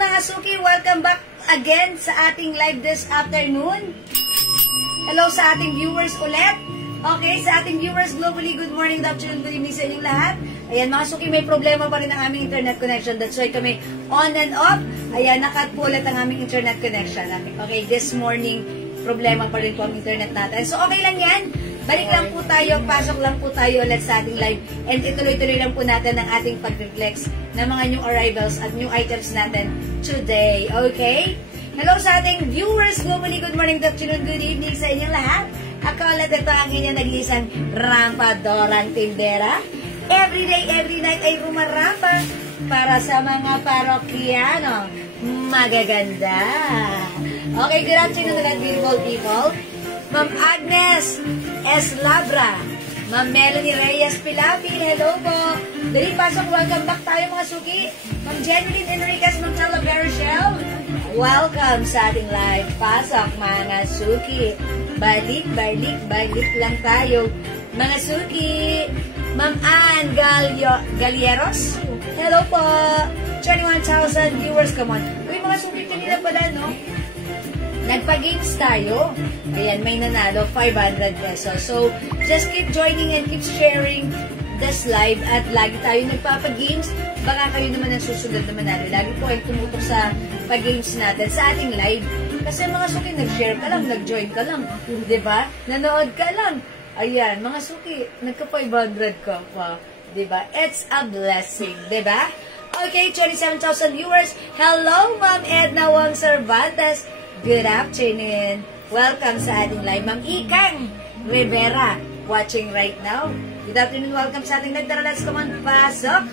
Mga Suki, welcome back again sa ating live this afternoon. Hello sa ating viewers ulit. Okay, sa ating viewers globally, good morning, good afternoon, good evening sa inyong lahat. Ayan, mga Suki, may problema pa rin ang aming internet connection. That's why kami on and off. Ayan, nakat po ulit ang aming internet connection. Okay, this morning, problema pa rin po ang internet natin. So, okay lang yan. Balik lang po tayo, pasok lang po tayo ulit sa ating live. And ituloy-tuloy lang po natin ang ating pag-reflex ng mga new arrivals at new items natin today. Okay? Hello sa ating viewers globally. Good morning, good afternoon, good evening sa inyong lahat. Ako ulit ito ang inyong nag-iisang rampadorang tindera. Every day, every night ay rumarampa para sa mga parokyano. Magaganda. Okay, good afternoon to that beautiful people. Ma'am Agnes S. Labra, Ma'am Melanie Reyes Pilapi, hello po. Dali pasok, welcome back tayo mga Suki. Ma'am Jeneline Enriquez, Ma'am Talavera Shell, welcome sa ating live. Pasok mga Suki. Balik lang tayo mga Suki. Ma'am Ann Galieros, hello po. 21,000 viewers, come on. Uy mga Suki, kanina pala no? Nagpa-games tayo. Ayan, may nanalo, 500 pesos. So, just keep joining and keep sharing this live at lagi tayo nagpapa-games. Baka kayo naman ang susunod na manalo. Lagi po ay tumutok sa pag-games natin sa ating live. Kasi mga Suki, nag-share ka lang, nag-join ka lang. Diba? Nanood ka lang. Ayan, mga Suki, nagka-500 ka pa. Diba? It's a blessing. Diba? Okay, 27,000 viewers. Hello, Ma'am Edna Wang Cervantes. Good afternoon. Welcome sa ating live. Ma'am Ikang Rivera, watching right now. Good afternoon. Welcome sa ating live. Tara, let's come on, pasok.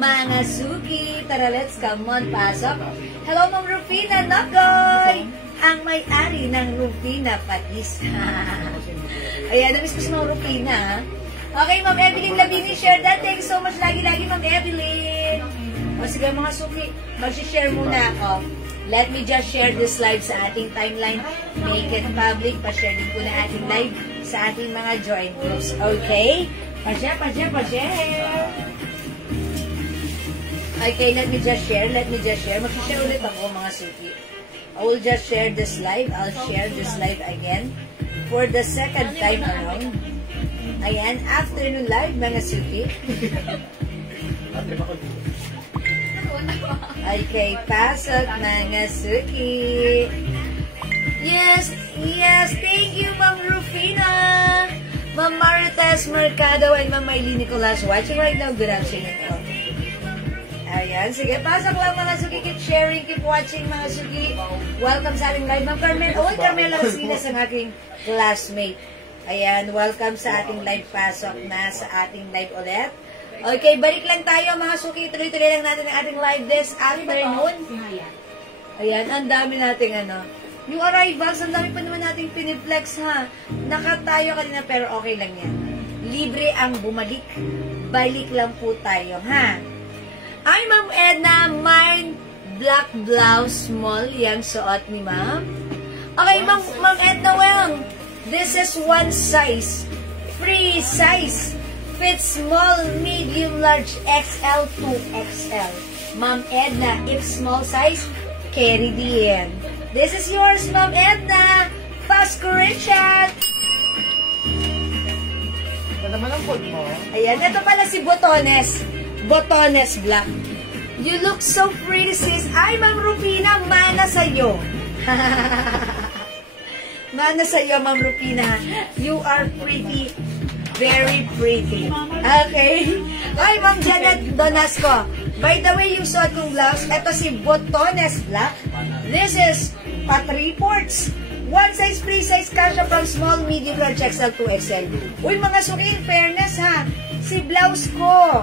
Mga Suki, tara, let's come on, pasok. Hello, Ma'am Rufina Nogoy, ang may-ari ng Rufina Patis. Ayan, namiss ko si Ma'am Rufina. Okay, Ma'am Evelyn Labini, share that. Thank you so much. Lagi-lagi, Ma'am Evelyn. O sige, mga Suki, mag-share muna ako. Let me just share this live sa ating timeline. Make it public. Pa-share din po na ating live sa ating mga join groups. Okay? Pa-share. Okay, let me just share. Mag-share ulit ako mga Suki. I will just share this live. I'll share this live again for the second time around. Ayan, afternoon live mga Suki. Okay, pasok mga Suki. Yes, thank you Ma'am Rufina, Ma'am Marites Mercado, and Ma'am Maylene Nicolas watching right now. Good afternoon. Ayan, sige, pasok lang mga Suki. Keep sharing, keep watching mga Suki. Welcome sa ating live. Ma'am Carmela Rosinas, ang aking classmate. Ayan, welcome sa ating live. Pasok na sa ating live ulit. Okay, balik lang tayo mga Suki. Tuloy-tuloy lang natin ang ating live this afternoon. Ayan, ang dami nating new arrivals, ang dami pa naman nating piniflex ha. Tayo kanina pero okay lang yan. Libre ang bumalik. Balik lang po tayo ha. Ay, Ma'am Edna, mine black blouse small. Yan suot ni Ma'am. Okay, Ma'am Edna, well, this is one size. Free size. Fits small, medium, large, XL, 2XL. Ma'am Edna, if small size, carry din. This is yours, Ma'am Edna. Fast Richard. Ito naman ang food mo. Ayan, ito pala si Botones. Botones Black. You look so pretty, sis. Ay, Ma'am Rupina, mana sa'yo. Mana sa'yo, Ma'am Rupina. You are pretty. Very pretty. Okay? Ay, Ma'am Janet Donasco. By the way, yung suot kong blouse, ito si Botones Black. This is pa 3/4. One size, free size, kasha from small, medium, large, XL to XL. Uy, mga suki, in fairness ha, si blouse ko,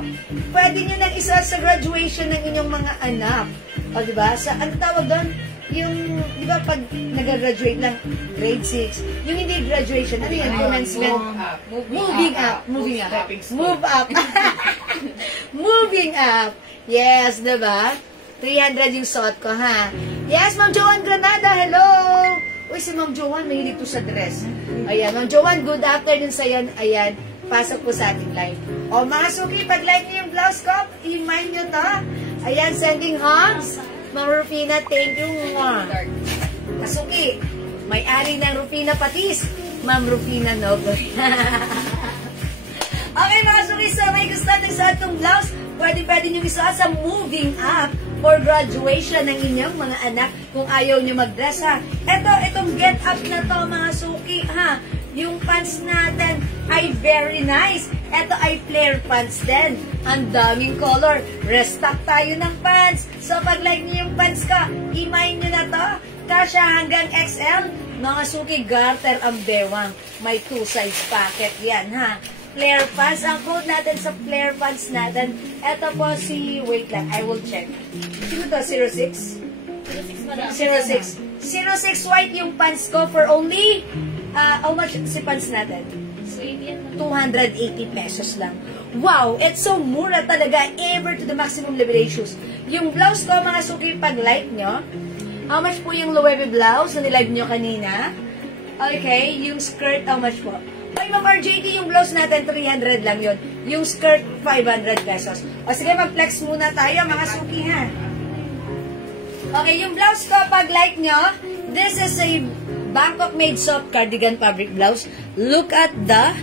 pwede nyo nang isuot sa graduation ng inyong mga anak. O, diba? Sa, ano tawag doon? Yung, diba, pag nag-graduate lang, grade 6, yung hindi graduation, ano yan? Commencement? Moving up. Move up. Moving up. Yes, diba? 300 yung suot ko, ha? Yes, Ma'am Joanne Granada, hello! Uy, si Ma'am Joanne, mahilig to sa dress. Ayan, Ma'am Joanne, good afternoon sa'yo. Ayan, pasok po sa ating live. O, mga suki, pag-like niyo yung blouse ko, i-mind nyo to. Ayan, sending hugs. Ma'am Rufina, thank you. Masuki, may-ari ng Rufina Patis, Ma'am Rufina Nogo. Okay, mga suki, so may gusto ng suot kong blouse, pwede nyo isuot sa moving up for graduation ng inyong mga anak kung ayaw nyo mag-dress, ha. Itong get up na to, mga suki, ha. Yung pants natin ay very nice. Ito ay flare pants din. Ang daming color. Restock tayo ng pants. So, pag like nyo yung pants ko, i-mine nyo na to. Kasha hanggang XL. Mga suki, garter ang bewang. May 2 size packet yan, ha. Flare pants. Ang code natin sa flare pants natin, ito po si, wait lang, I will check. Sino to? 06? 06. 06 white yung pants ko for only, how much si pants natin? 280 pesos lang. Wow! It's so mura talaga. Ever to the maximum level shoes. Yung blouse ko, mga suki, pag like nyo, how much po yung Loewe blouse na nilive nyo kanina? Okay, yung skirt, how much po? Ay, Ma'am RJT, yung blouse natin, 300 lang yun. Yung skirt, 500 pesos. O sige, mag-flex muna tayo, mga suki, ha? Okay, yung blouse ko, pag like nyo, this is a Bangkok made soft cardigan fabric blouse. Look at the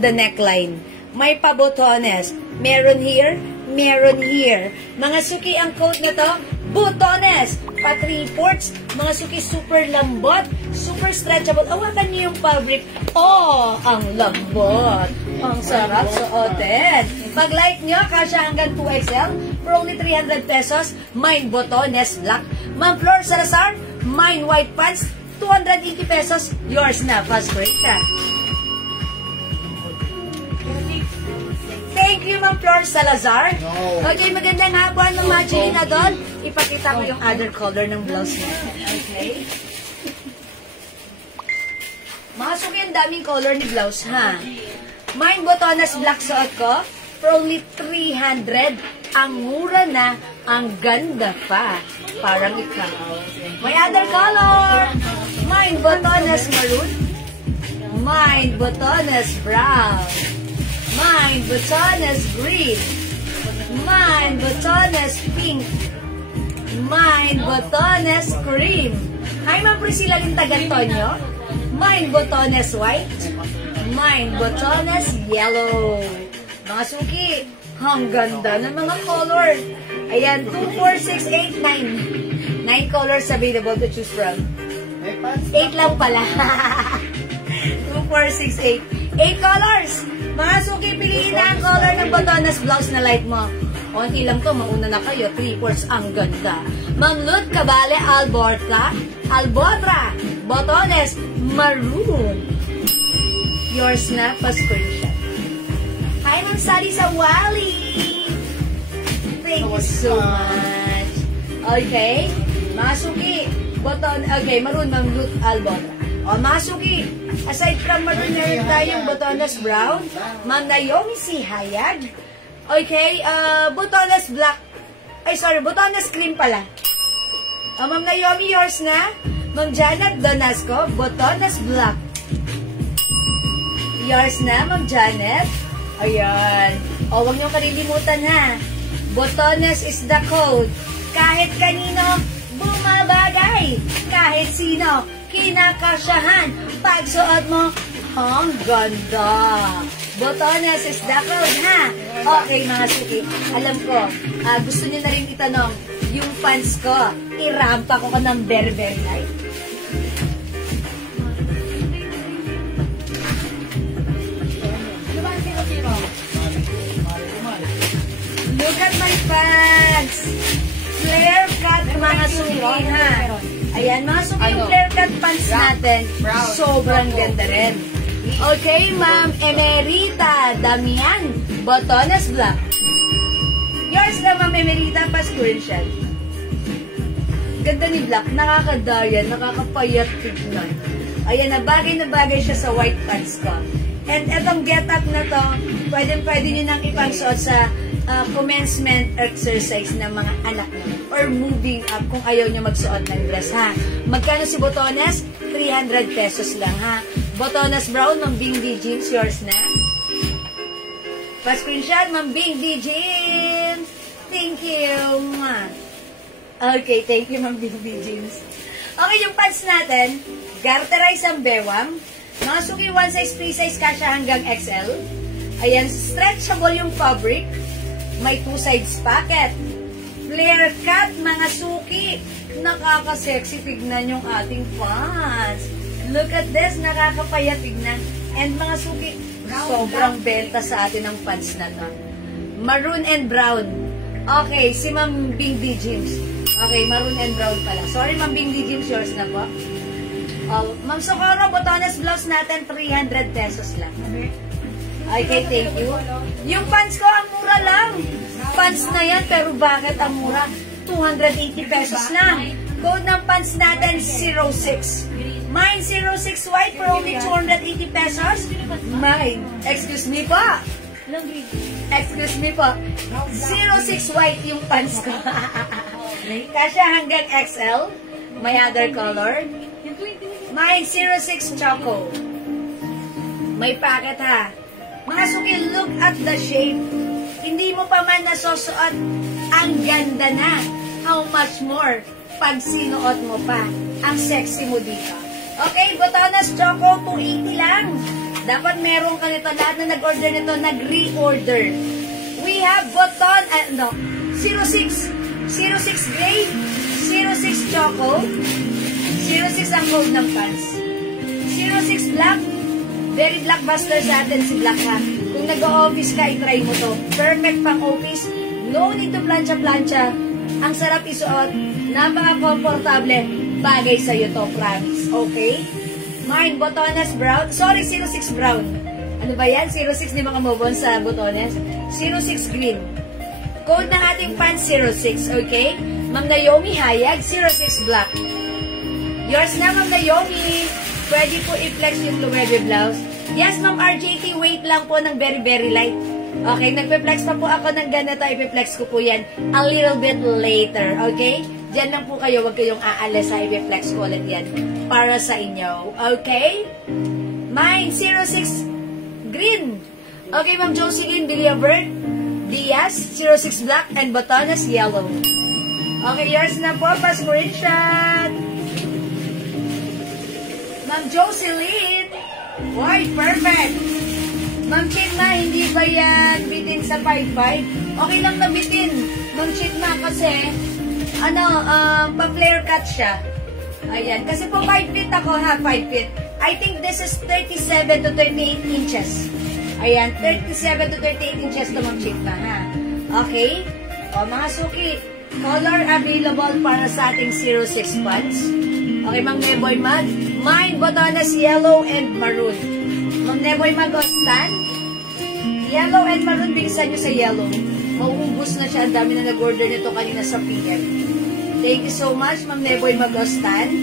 neckline. May pabotones. Meron here, meron here. Mga suki, ang coat na to, botones. Pa 3/4. Mga suki, super lambot, super stretchable. Awakan niyo yung fabric. Oh, ang lambot. Ang sarap suotin. Pag like nyo, kasha hanggang 2XL for only 300 pesos. Mine botones black. Ma'am Flor Salazar, mine white pants, 280 pesos. Yours na, fast break siya. Thank you, Ma'am Flor Salazar. Okay, magandang hapon, Ma'am Magilina doon. Ipakita ko yung other color ng blouse niya. Okay. Mga suki, ang daming color ni blouse, ha? Mine botonas black suot ko for only 300. Ang mura na, ang ganda pa. Parang ikaw. May other color. Mine botonas maroon. Mine botonas brown. Mine botonas green. Mine botonas pink. Mine botonas cream. Hi, Ma'am Priscilla Lintagantonio. Mine botonas white. Mine botonas yellow. Mga suki, ang ganda ng mga color. Ayan, 2, 4, 6, 8, 9. 9 colors available to choose from. 8 lang pala. 2, 4, 6, 8. 8 colors. Mga suki, piliin na ang color ng botonas blouse na light mo. Onti lang to, mauna na kayo. 3/4, ang ganda. Ma'am Lut Cabale Albotra, botones maroon. Yours na, pa-screenshot. Hi, Ma'am Sally Sawali. Thank you so much. Okay, mga suki, okay, maroon, Ma'am Lut Albotra. O, mga suki, aside from maroon na rin tayong botonas brown, Ma'am Naomi C. Hayag. Okay, botonas black. Ay, sorry, botonas cream pala. Ma'am Naomi, yours na. Ma'am Janet Donasco, botonas black. Yours na, Ma'am Janet. Ayan. O, huwag niyong kalilimutan, ha. Botonas is the code. Kahit kanino, bumabagay. Kahit sino, kinakasyahan. Pagsuot mo, ang ganda. Botones is the code, ha? Okay, mga suki. Alam ko, gusto niyo na rin itanong, yung fans ko, irampa ko ng very, very light. Look at my fans! Flare cut, mga suki, ha? Ayan, mga suki, yung flare cut pants natin, sobrang ganda rin. Okay, Ma'am Emerita Damian, Botones Black. Yours na, Ma'am Emerita, pa-screenshot. Ganda ni Black, nakakadaya, nakakapayat tignan. Ayan, na bagay siya sa white pants ko. And etong get-up na to, pwede nyo nang ipangsuot sa commencement exercise ng mga anak nyo. Or moving up kung ayaw nyo magsuot ng dress, ha? Magkano si Botones? 300 pesos lang, ha? Botones Brown, Ma'am Bing D. Jeans, yours na. Pa-screenshot, Ma'am Bing D. Jeans. Thank you. Okay, thank you, Ma'am Bing D. Jeans. Okay, yung pants natin, garterize ang bewang. Mga suki, one size, free size, kasha hanggang XL. Ayan, stretchable yung fabric. May two sides pocket. Flare cut, mga suki. Nakaka-sexy. Tignan yung ating pants. Look at this. Nakakapaya tignan. And mga suki, sobrang benta sa atin ang pants na to. Maroon and brown. Okay, si Ma'am Bing D. Jeans. Okay, maroon and brown pala. Sorry, Ma'am Bing D. Jeans, yours na po. Ma'am Socorro, Botones blouse natin, 300 pesos lang. Okay, thank you. Yung pants ko, ang mura lang. Pants na yan, pero bakit ang mura? 280 pesos lang. Code ng pants natin, 06. Mine, 06 white for only 280 pesos. Mine, excuse me po. Excuse me po. 06 white yung pants ko. Kasya hanggang XL. May other color. Mine, 06 choco. May packet, ha. Mga suki, look at the shape. Hindi mo pa man nasusuot, ang ganda na. How much more pag sinuot mo pa? Ang sexy mo dito. Okay, Botones Choco, 280 lang. Dapat meron ka nito. Lahat na nag-order nito, nag-re-order. We have Boton, 06. 06 gray, 06 Choco, 06 ang code ng pants. 06 black, very blockbuster sa atin si Black, ha. Kung nag-o-office ka, i-try mo to. Perfect pang office. No need to plancha-plancha. Ang sarap isuot. Napaka-komportable. Bagay sa'yo to, promise. Okay? Mine, Botones brown. Sorry, 06 brown. Ano ba yan? 06, di makamove on sa Botones. 06 green. Code ng ating pants, 06. Okay? Ma'am Naomi Hayag, 06 black. Yours na, Ma'am Naomi. Pwede po i-flex yung Luwebe blouse. Yes, Ma'am RJT, wait lang po ng very, very light. Okay, nagpe-flex pa po ako ng ganito. I-flex ko po yan a little bit later. Okay? Diyan lang po kayo. Huwag kayong aalis sa i-flex ko ulit yan para sa inyo. Okay? Mine, 06 green. Okay, Ma'am Jocelyn Villabert Diaz, 06 black and Botones yellow. Okay, yours na po. Pa-screenshot. Ma'am Jocelyn. Why, perfect. Ma'am Chitma, hindi ba yan bitin sa 5'5"? Okay lang na bitin. Ma'am Chitma, kasi, pa-flare cut siya. Ayan. Kasi po 5 feet ako, ha? 5 feet. I think this is 37 to 38 inches. Ayan. 37 to 38 inches to Ma'am Chitma, ha? Okay? O, mga suki, color available para sa ating 06 pants. Okay, Ma'am Neboy Mag. Mine, Botones, yellow and maroon. Ma'am Neboy Mag, stand. Yellow and maroon, bigsan nyo sa yellow. Mauubos na siya. Ang dami na nag-order nito kanina sa PM. Thank you so much, Ma'am Neboy Mag, stand.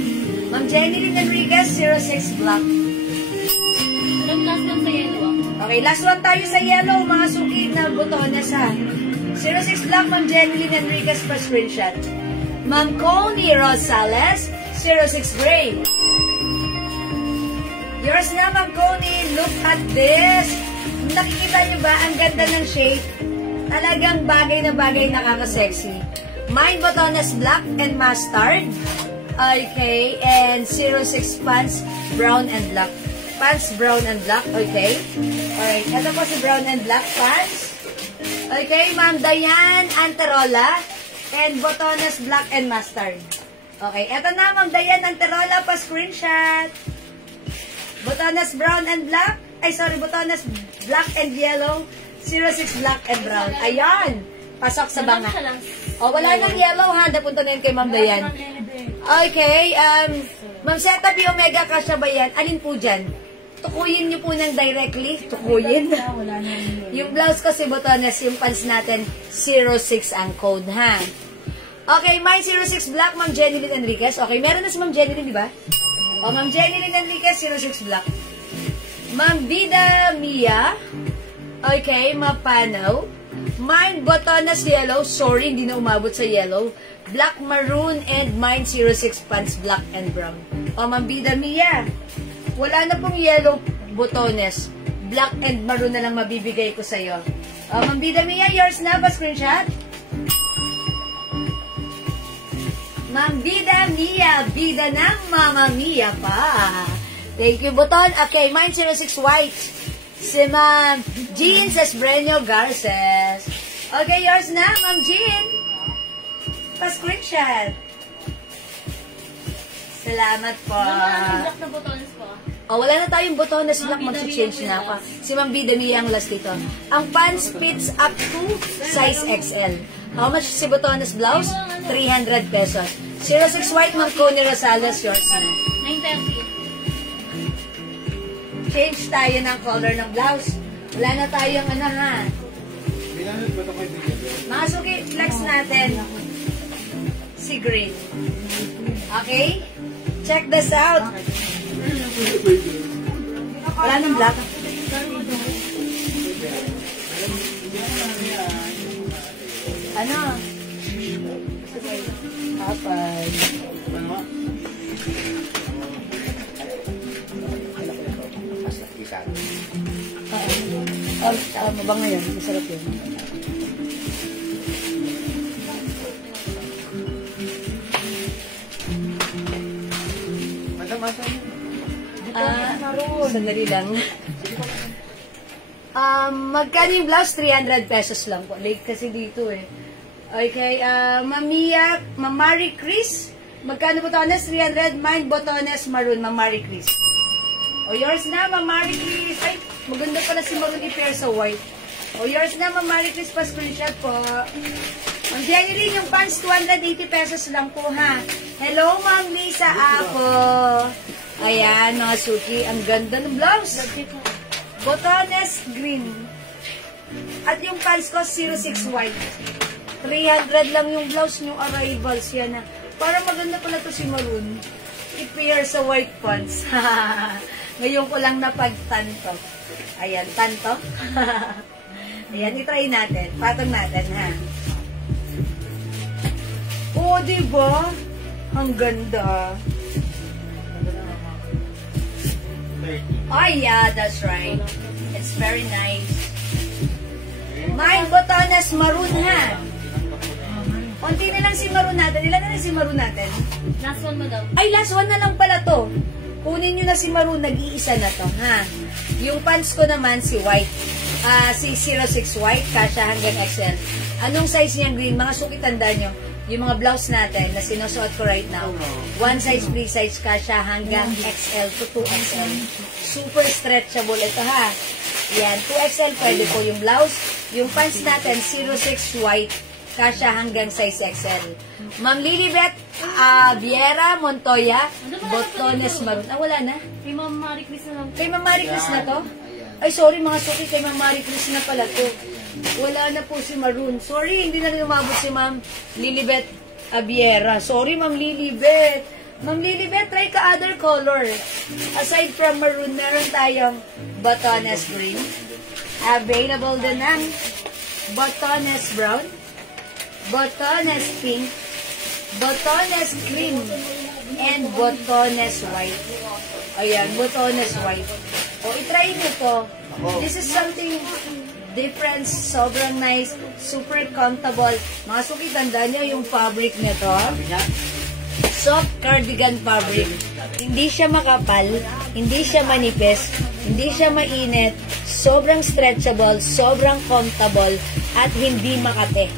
Ma'am Jenny Lynn Enriquez, 06 black. Last one sa yellow. Okay, last one tayo sa yellow, mga suki na Botones, ha. 06 black, Ma'am Jenny Lynn Enriquez, pa screenshot. Ma'am Connie Rosales, 06 gray. Yours na, Ma'am Connie. Look at this. Nakikita niyo ba? Ang ganda ng shape. Talagang bagay na bagay, nakaka-sexy. Mine, Botones black and mustard. Okay, and 06 pants, brown and black. pants brown and black. Okay. Alright. Ito po si brown and black pants. Okay, Ma'am Dayan Anterola. And botones black and mustard. Okay. Ito na, Ma'am Dayan Anterola. Pa-screenshot. Botones brown and black. Ay, sorry. Botones black and yellow. 06 black and brown. Ayan. Pasok sa banga. O, wala nang yellow ha. Napunta na yun kay Ma'am Dayan. Okay. Ma'am Zeta B. Omega kasya ba yan? Alin po dyan? Tukuyin niyo po ng directly. Tukuyin. Yung blouse ko si botones, yung pants natin, 06 ang code, ha? Okay, mine 06 black, Ma'am Jenilyn Enriquez. Okay, meron na si Ma'am Jenilyn, di ba? O, Ma'am Jenilyn Enriquez, 06 black. Ma'am Vida Mia. Okay, mapanaw. Mine botones yellow. Sorry, hindi na umabot sa yellow. Black, maroon, and mine 06 pants, black and brown. O, Ma'am Vida Mia. Wala na pong yellow botones. Black and maroon na lang mabibigay ko sa'yo. Ma'am Vida Mia, yours na ba? Screenshot? Ma'am Vida Mia, Vida ng Mama Mia pa. Thank you, boton. Okay, mine 06 white. Si Ma'am Jean Esbreño Garces. Okay, yours na, Ma'am Jean. Pa-screenshot. Salamat po. Black na buttons po. Wala na tayong botones black, mag-change na ako. Si Ma'am Vida Mia ang last dito. Ang pants fits up to size XL. How much si botones blouse? 300 pesos. 06 white, Ma'am Connie Rosales, yours na. 930. Change tayo ng color ng blouse. Wala na tayong ano ha. Mga suki, flex natin. Si green. Okay? Check this out. Wala nang black. Ano? Kapag. Mabang ngayon. Masarap yun. Sandali lang. Magkano yung blouse? 300 pesos lang po. Late kasi dito eh. Okay, Mamia, Mamari Chris. Magkano botones? 300. Mine botones maroon, Mamari Chris. O, yours na, Mamari Chris. Ay, maganda pala si maroon i-pair sa white. O, yours na, Mamari Chris, pa-screenshot po. Ang Jenny yung pants, 280 pesos lang po, ha. Hello, Ma'am Lisa Apo. Ayan, mga suki. Ang ganda ng blouse. Botones green. At yung pants ko, 06 white. 300 lang yung blouse yung arrivals. Yan na. Para maganda pala to si maroon. I-pair sa white pants. Ngayon ko lang napagtanto. Ayan, tanto. Ayan, itry natin. Patong natin, ha. Oo, diba? Ang ganda. Oh, yeah, that's right. It's very nice. Mine botones maroon, ha? Konti na lang si maroon natin. Ilan na lang si maroon natin? Last one, madam. Ay, last one na lang pala to. Kunin nyo na si maroon. Nag-iisa na to, ha? Yung pants ko naman, si white. Si 06 white, kasha hanggang XL. Anong size niyang green? Mga suki, tandaan nyo. Yung mga blouse natin na sinusuot ko right now, one size, free size kasha hanggang XL to 2XL. Super stretchable ito, ha? Yan, 2XL pwede po yung blouse. Yung pants natin, 06 white, kasha hanggang size XL. Ma'am Lilibet Viera Montoya, botones maroon. Wala na? Kay Ma'am Marie Chris na lang. Kay Ma'am Marie Chris na to? Ay, sorry mga suki, kay Ma'am Marie Chris na pala to. Wala na po si maroon. Sorry, hindi na rin umabot si Ma'am Lilibet Viera. Sorry, Ma'am Lilibet. Ma'am Lilibet, try ka other color. Aside from maroon, meron tayong botones green. Available din ng botones brown, botones pink, botones cream, and botones white. Ayan, botones white. O, itry nyo to. This is something different, sobrang nice, super comfortable. Mga suki, tandaan nyo yung fabric nito. soft cardigan fabric. Hindi siya makapal, hindi siya manipis, hindi siya mainit, sobrang stretchable, sobrang comfortable, at hindi makate.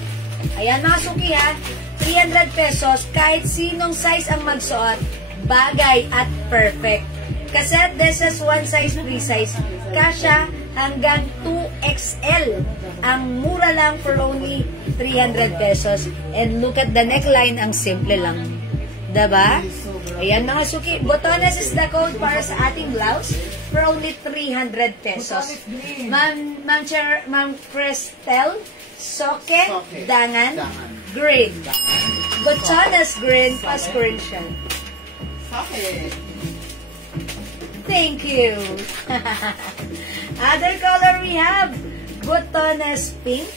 Ayan mga suki ha, 300 pesos, kahit sinong size ang magsuot, bagay at perfect. Kasi this is one size, free size. Kasya hanggang 2XL. Ang mura lang for only 300 pesos. And look at the neckline, ang simple lang. Diba? Ayan mga suki. Botones is the code para sa ating blouse for only 300 pesos. Ma'am Cristel, Soke, Dangan, Green. Botones Green, pa-screen siya. Thank you. Other color we have Botones Pink,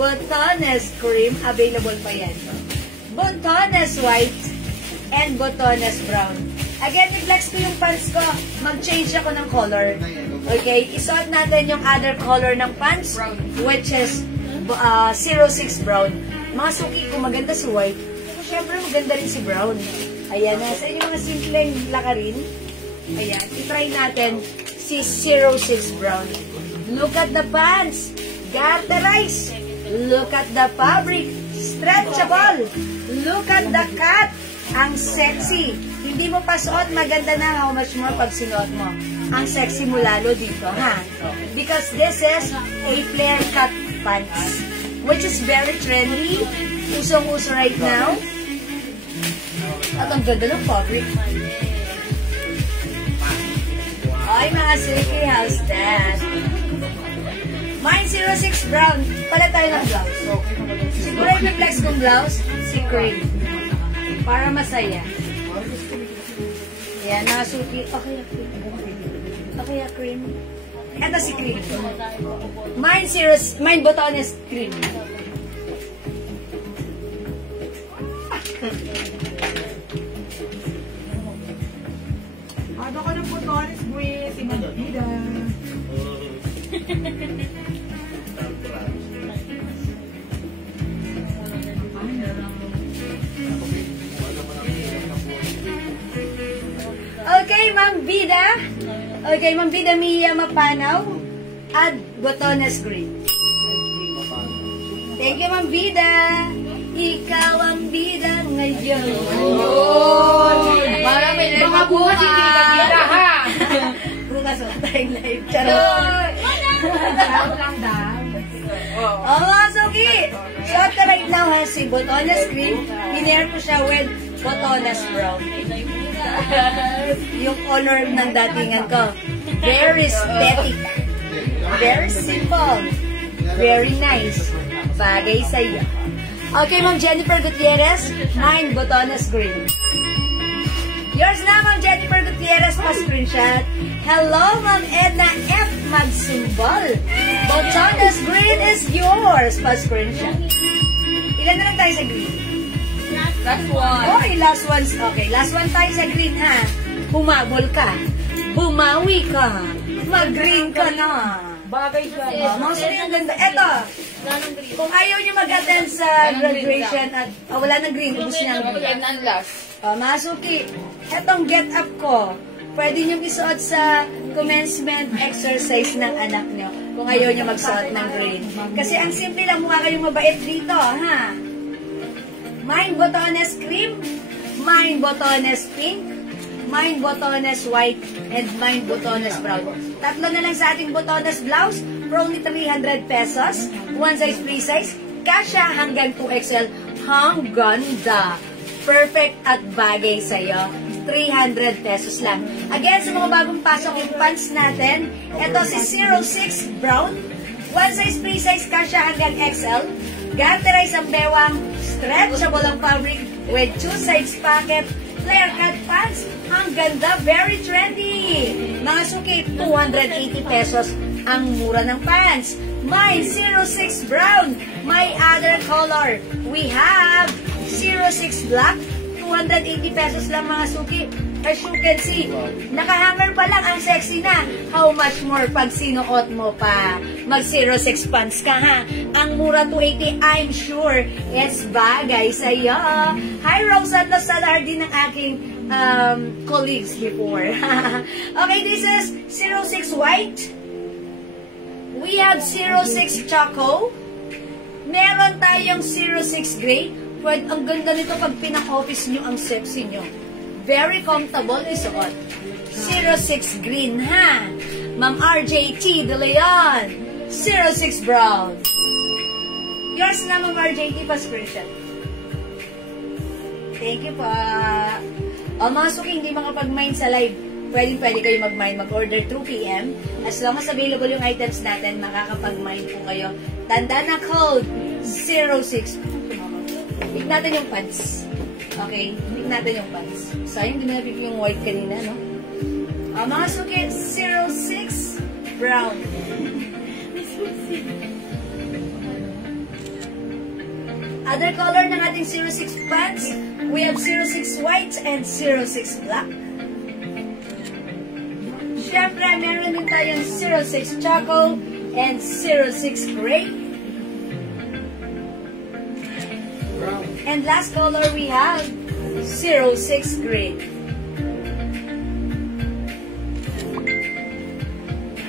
Botones Cream, available pa yan. Botones White, and Botones Brown. Again, i-flex ko yung pants ko. Mag-change ako ng color. Okay, isuot natin yung other color ng pants, which is 06 Brown. Mga suki, kung maganda si White, syempre maganda rin si Brown. Ayan, sa inyo mga simpleng lakarin. Ayan, itry natin si 06 Brown. Look at the pants. Garterized. Look at the fabric. Stretchable. Look at the cut. Ang sexy. Hindi mo pa suot, maganda na. How much more pag sinuot mo? Ang sexy mo lalo dito, ha? Because this is a flare cut pants, which is very trendy. Usong-uso right now. At ang ganda ng fabric. Ay, mga silky, how's that? Mine 06 Brown. Pala tayo ng blouse. Siguro yung flex kong blouse, si Cream. Para masaya. Yan, mga suki. Okay, Cream. Okay, Cream. Ito si Cream. Mine Botones Cream. Ano ka ng Botones, Gwen? Si Magdida. Okay, Ma'am Vida. Okay, Ma'am Vida Mia Mapanaw. At Botones Green. Thank you, Ma'am Vida. Ikaw ang bida ngayon. Para may mga bukas hindi ka bida, ha? Bukas wala tayong live. Charot. Charot lang daw. Oh, mga suki. Shot ka right now ha, si Botones Green. Hinair ko siya with Botones Brown. Yung honor ng datingan ko. Very aesthetic. Very simple. Very nice. Bagay sa iyo. Okay, Ma'am Jennifer Gutierrez. Mine, Botones Green. Yours na, Ma'am Jennifer Gutierrez. Pa-screenshot. Hello, Ma'am Edna F. Magsimbol. Botones Green is yours. Pa-screenshot. Ilan na lang tayo sa green? Last one. Okay, last ones. Okay, last one tayo sa green, ha? Humabol ka. Bumawi ka. Mag-green ka na. Bagay ka. Mga suki, ang ganda. Eto, kung ayaw nyo mag-attend sa graduation at wala ng green, ubus niya ang green. Yan ang last. Mga suki, etong get up ko, pwede nyo isuot sa commencement exercise ng anak nyo kung ayaw nyo magsuot ng green. Kasi ang simple lang, mukha kayong mabait dito, ha? Mine Botones Cream, mine Botones Pink, mine Botones White, and mine Botones Brown. Tatlo na lang sa ating Botones blouse for only 300 pesos. One size, free size. Kasya hanggang 2XL. Ang ganda. Perfect at bagay sa'yo. 300 pesos lang. Again, sa mga bagong pasok yung pants natin, ito si 06 Brown. One size, free size. Kasya hanggang XL. Garterize ang bewang. Stretchable ang fabric with two sides pocket. Flare cut pants. Ang ganda. Very trendy. Mga suki, 280 pesos ang mura ng pants. Mine, 06 Brown. My other color. We have 06 Black. 280 pesos lang mga suki. As you can see, nakahanger pa lang, ang sexy na. How much more pag sinuot mo pa? Mag 06 pants ka ha. Ang mura 280, I'm sure, it's bagay sa'yo. Hi, Rosan Lasalar din ng aking colleagues before. Okay, this is 06 white. We have 06 choco. Meron tayong 06 gray. Pwede, ang ganda nito pag pinaka-office nyo, ang sexy nyo. Very comfortable isuot. 06 green, ha? Ma'am RJT De Leon. 06 brown. Yours na, Ma'am RJT, pa-screenshot. Thank you po. O, mga suki, hindi makapag-mine sa live. Pwede kayo mag-mine, mag-order 2 p.m. As long as available yung items natin, makakapag-mine po kayo. Tanda na code 06. Pick natin yung pants. Okay, pick natin yung pants. Sayang, hindi mo na pick yung white kanina, no? Mga suki, 06 brown. Other color ng ating 06 pants, we have 06 white and 06 black. Siyempre, meron din tayong 06 choco and 06 gray. And last color we have 06 gray.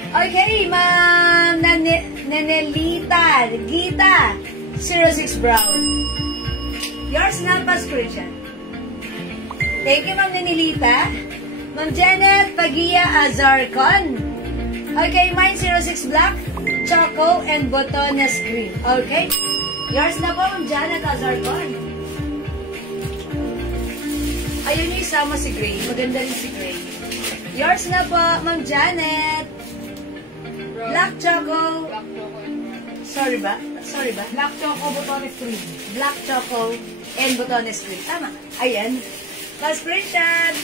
Okay, Ma'am Nanelita Gita, 06 brown. Yours na pa screenshot. Thank you, Ma'am Nanelita. Ma'am Janet Pagia Azarcon. Okay, mine 06 black, choco, and botones green. Okay. Yours na po, Ma'am Janet Azarcon. Ayun yung isama si Gray. Maganda rin si Gray. Yours na po, Ma'am Janet. Black choco. Sorry ba? Black choco, botones green. Black choco and botones green. Tama. Ayan. Last screenshot.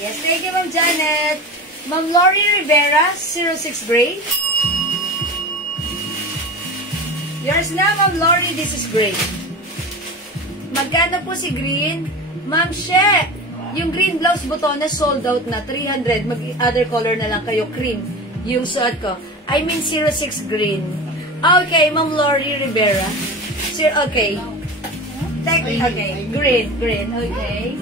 Yes, thank you, Ma'am Janet. Ma'am Lori Rivera, 06 gray. Yours na, Ma'am Lori, this is gray. Magkano po si green? Ma'am She, yung green blouse botones sold out na, 300. Mag-other color na lang kayo, cream. Yung suot ko. I mean 06 green. Okay, Ma'am Lori Rivera. Okay. Okay, green, okay.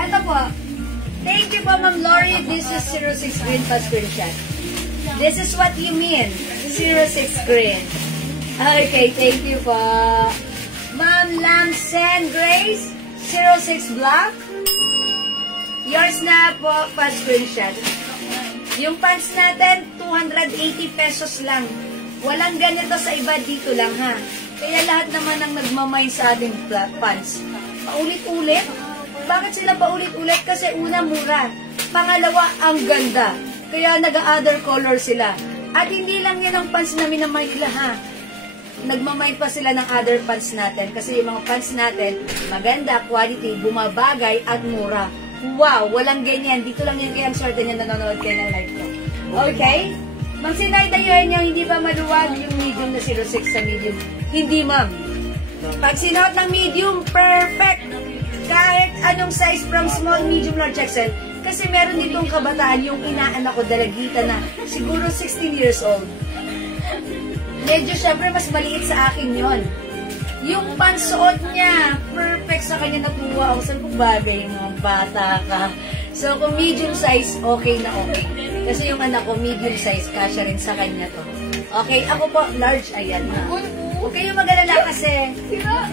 Eto po. Thank you po, Ma'am Lori. This is 06 green pa screenshot. This is what you mean. 06 green. Okay, thank you po. Ma'am Lamsen Grace, 06 black. Yours na po pa screenshot. Yung pants natin, 280 pesos lang. Walang ganito sa iba, dito lang ha. Kaya lahat naman ang nagmamay sa ating pants. Paulit-ulit. Bakit sila paulit-ulit? Kasi una, mura. Pangalawa, ang ganda. Kaya nag-other color sila. At hindi lang yan ang pants na minamay nila ha. Nagmamay pa sila ng other pants natin. Kasi yung mga pants natin, maganda, quality, bumabagay, at mura. Wow, walang ganyan. Dito lang yan, kaya ang swerte niya nanonood kayo ng live ko. Okay? Ma'am, sinaytayuan niyo, hindi ba maluwag yung medium na 06 sa medium? Hindi, ma'am. Pag sinuot ng medium, perfect. Kahit anong size from small, medium, large, XL. Kasi meron ditong kabataan, yung inaanak ko, dalagita na, siguro 16 years old. Medyo syempre mas maliit sa akin yon. Yung pansuot niya, perfect sa kanya, natuwa ako. Saan ko bagay, mga bata ka. So, kung medium size, okay na okay. Kasi yung anak ko, medium size, kasya rin sa kanya to. Okay, ako po, large, ayan na. Huwag kayong mag-alala kasi,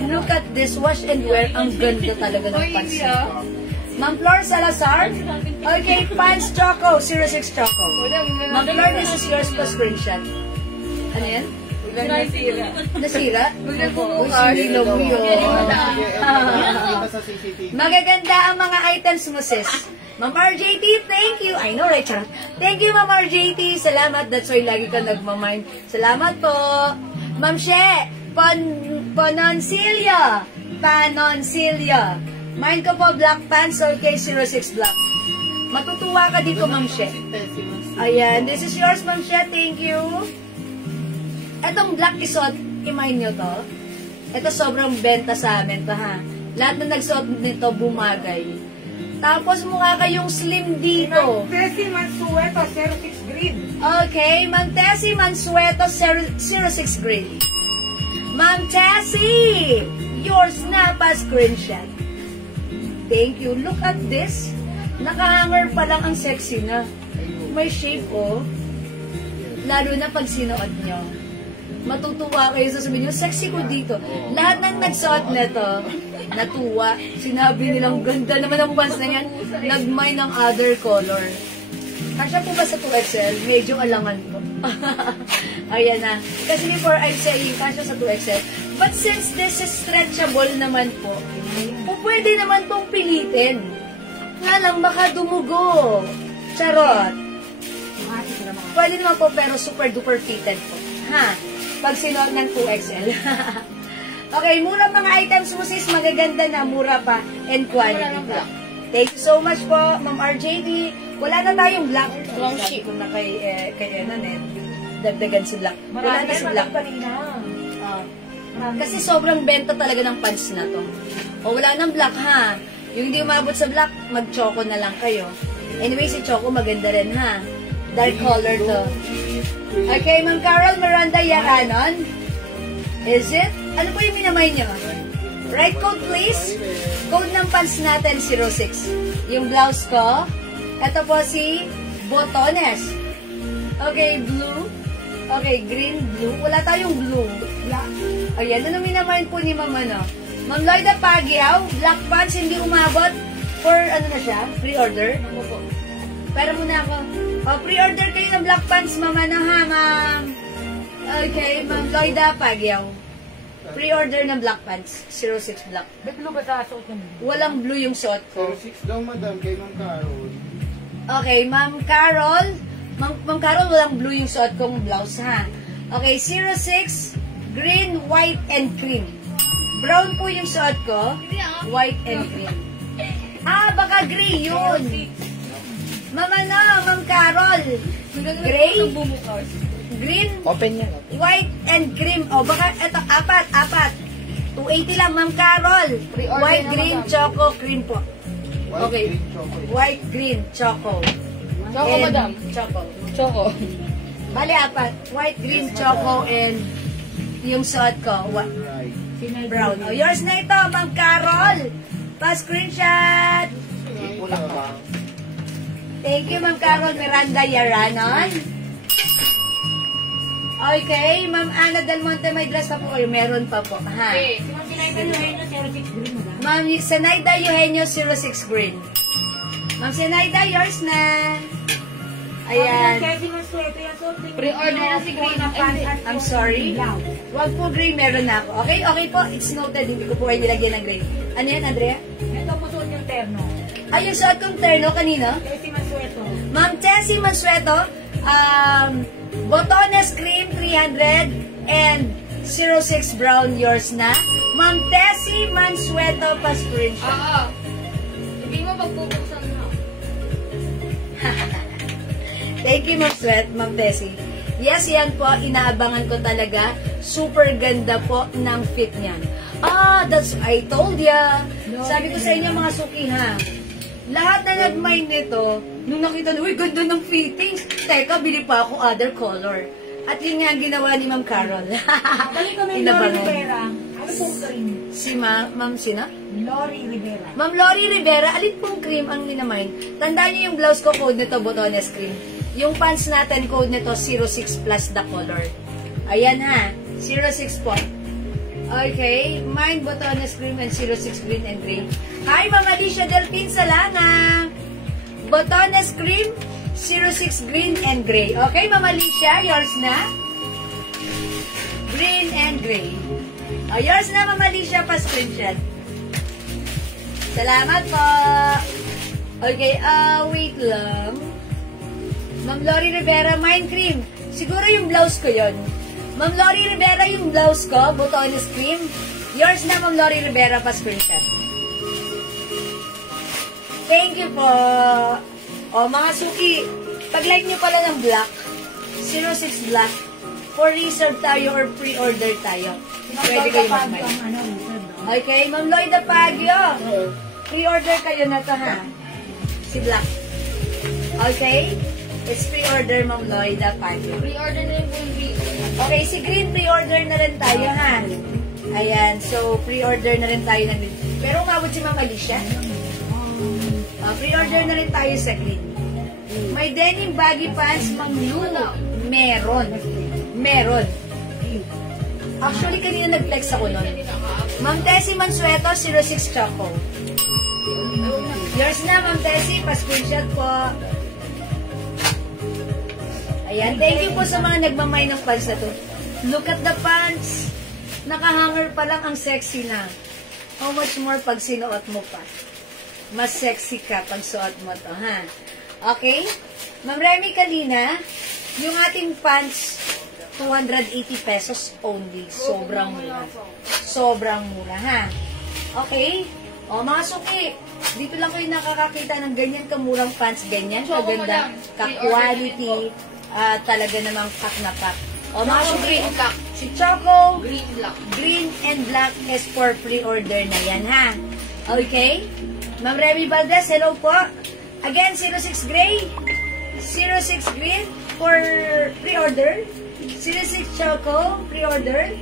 look at this, wash and wear, ang ganda talaga ng pants nito. Ma'am Flor Salazar, okay, pants choco, 06 choco. Ma'am Flor, this is yours pa screenshot. Ano yan? Nasira? Nasira mo yun. Magaganda ang mga items mo, sis. Ma'am RJT, thank you. I know, right, Charot? Thank you, Ma'am RJT. Salamat. That's why lagi ka nagmamind. Salamat po. Ma'am She, Panoncillo. Mine ko po, black pants, okay, 06 black. Matutuwa ka dito, Ma'am She. Ayan, this is yours, Ma'am She. Thank you. Etong black isot, imine nyo to. Ito sobrang benta sa amin to, ha. Lahat na nagsuot nito bumagay. Tapos mukha kayong slim dito. Tessie Mansueto, 06 green. Okay, Ma'am Tessie Mansueto, 06 green. Ma'am Tessie, yours na pa screenshot. Thank you. Look at this. Nakahanger pa lang ang sexy na. May shape, oh. Lalo na pag sinuot nyo. Matutuwa kayo sa sabihin nyo, sexy ko dito. Lahat ng nagsuot nito, natuwa. Sinabi nilang, ganda naman ang pants na yan. Nagmay ng other color. Kasya po ba sa 2XL? Medyo alangan po. Ayan na. Kasi before I'm saying, kasya sa 2XL. But since this is stretchable naman po, pwede naman pong pilitin. Nga lang, baka dumugo. Charot. Pwede naman po, pero super duper fitted po. Ha? Pag sinuot ng 2XL. Okay, mura mga items mo sis, magaganda na, mura pa, and quality pa. Thank you so much po, Ma'am RJD. Wala na tayong black. Long sheet. Kung na kay Enan dagdagan si black. Wala na si black. Kasi sobrang benta talaga ng pants na to. O wala nang black ha. Yung hindi umabot sa black, mag-choco na lang kayo. Anyway, si choco maganda rin ha. Dark color to. Okay, Ma'am Carol Miranda Yaranon. Is it? Ano po yung minamay nyo? Right code please. Code ng pants natin, 06. Yung blouse ko. Ito po si Botones. Okay, blue. Okay, green, blue. Wala tayong blue. Black. Ayan, ano minamay po ni Ma'am ano? Ma'am Lloyda Pagyaw, black pants, hindi umabot. For ano na siya? Pre-order? Pero muna ako. Pre-order kayo ng black pants, Ma'am ano ha, Ma'am? Okay, Ma'am Lloyda Pagyaw. Pre-order ng black pants. 06 black. May blue ba sa suot niyo? Walang blue yung suot ko. 06 daw, madam, kay Ma'am Carol. Okay, Ma'am Carol. Ma'am Carol, walang blue yung suot kong blouse, ha? Okay, 06, green, white, and cream. Brown po yung suot ko. White and cream. Baka gray yun. Ma'am ano, Ma'am Carol. Gray, green, Open yan. white, and cream. O, baka, eto, apat. 280 lang, Ma'am Carol. White, green, choco, cream po. Okay. White, green, choco. Choco, And madam. Choco. Choco. Bali, apat. White, green, choco, and yung suot ko, brown. O, yours na ito, Ma'am Carol. Pa-screenshot. Thank you, Ma'am Carol Miranda Yaranon. Okay, Ma'am Ana Del Monte, may dress pa po kayo. Meron pa po, ha? Okay. Si Ma'am Sinayda Eugenio, 06 green. Ma'am Sinayda Eugenio, 06 green. Ma'am Sinayda, yours na. Ayan. Tessie Mansueto, yan suot din. Pre-order na si Green. I'm sorry. Wag po gray, meron na ako. Okay, okay po. It's noted. Hindi ko po kayo nilagyan ng gray. Ano yan, Andrea? Ito po suot yung terno. Ay, yung suot kong terno kanina? Tessie Mansueto. Ma'am Tessie Mansueto, Botones Cream 300 and 06 Brown, yours na. Ma'am Tessie Mansueto, pa-screenshot. Oo. Sabihin mo, pagpupuksan na. Thank you, Ma'am Tessie. Yes, yan po. Inaabangan ko talaga. Super ganda po ng fit niyan. That's, I told ya. Sabi ko sa inyo, mga suki, ha. Lahat na nag-mind nito, nung nakita na, uy, ganda ng fittings. Teka, bili pa ako other color. At yun nga ang ginawa ni Ma'am Carol. Balik ko may Lori Rivera. Ano pong cream? Si Ma'am sina? Lori Rivera. Ma'am Lori Rivera, alin pong cream ang ninamain? Tandaan niyo yung blouse ko, code nito, Botones Cream. Yung pants natin, code nito, 06 plus the color. Ayan ha, 06 po. Okay, mine, Botones Cream and 06 green and green. Hi, Ma'am Alicia Delpin Salanga. Botones Cream, 06 green and gray. Okay, Ma'am Alicia, yours na. Green and gray. Yours na, Ma'am Alicia, pa-screenshot. Salamat po. Okay, wait lang. Ma'am Lori Rivera, mine cream. Siguro yung blouse ko yon. Ma'am Lori Rivera, yung blouse ko, Botones Cream. Yours na, Ma'am Lori Rivera, pa-screenshot. Thank you po. O, mga suki, pag-like nyo pala ng black, 06 black, for reserve tayo or pre-order tayo. Pwede kayo mag-buy. Okay, Ma'am Lloyda Pagyo. Pre-order kayo na to, ha? Si Black. Okay? It's pre-order, Ma'am Lloyda Pagyo. Pre-order na yung buong green. Okay, si Green, pre-order na rin tayo, ha? Ayan, so pre-order na rin tayo ng Green. Pero umabot si Ma'am Alicia. Pre-order na rin tayo sa Green. May denim baggy pants, Ma'am Lu. Meron. Actually, kanina nag-text ako nun. Ma'am Tessie Mansueto, 06 Choco. Yours na, Ma'am Tessie. Pa-screenshot po. Ayan. Thank you po sa mga nagmamay ng pants na to. Look at the pants. Nakahanger pa lang, ang sexy na. How much more pag sinuot mo pa? Mas sexy ka pag suot mo to, ha? Okay? Ma'am Remy Kalina, yung ating pants, 280 pesos only. Sobrang mura. Sobrang mura, ha? Okay? O, mga suki, dito lang kayo nakakakita ng ganyan kamurang pants, ganyan kaganda, ka-quality, talaga namang pack na pack. O, mga suki, si Choco, green and black is for pre-order na yan, ha? Okay? Ma'am Remy Valdez, hello po. Again, 06 gray, 06 green for pre-order. 06 Choco, pre-order.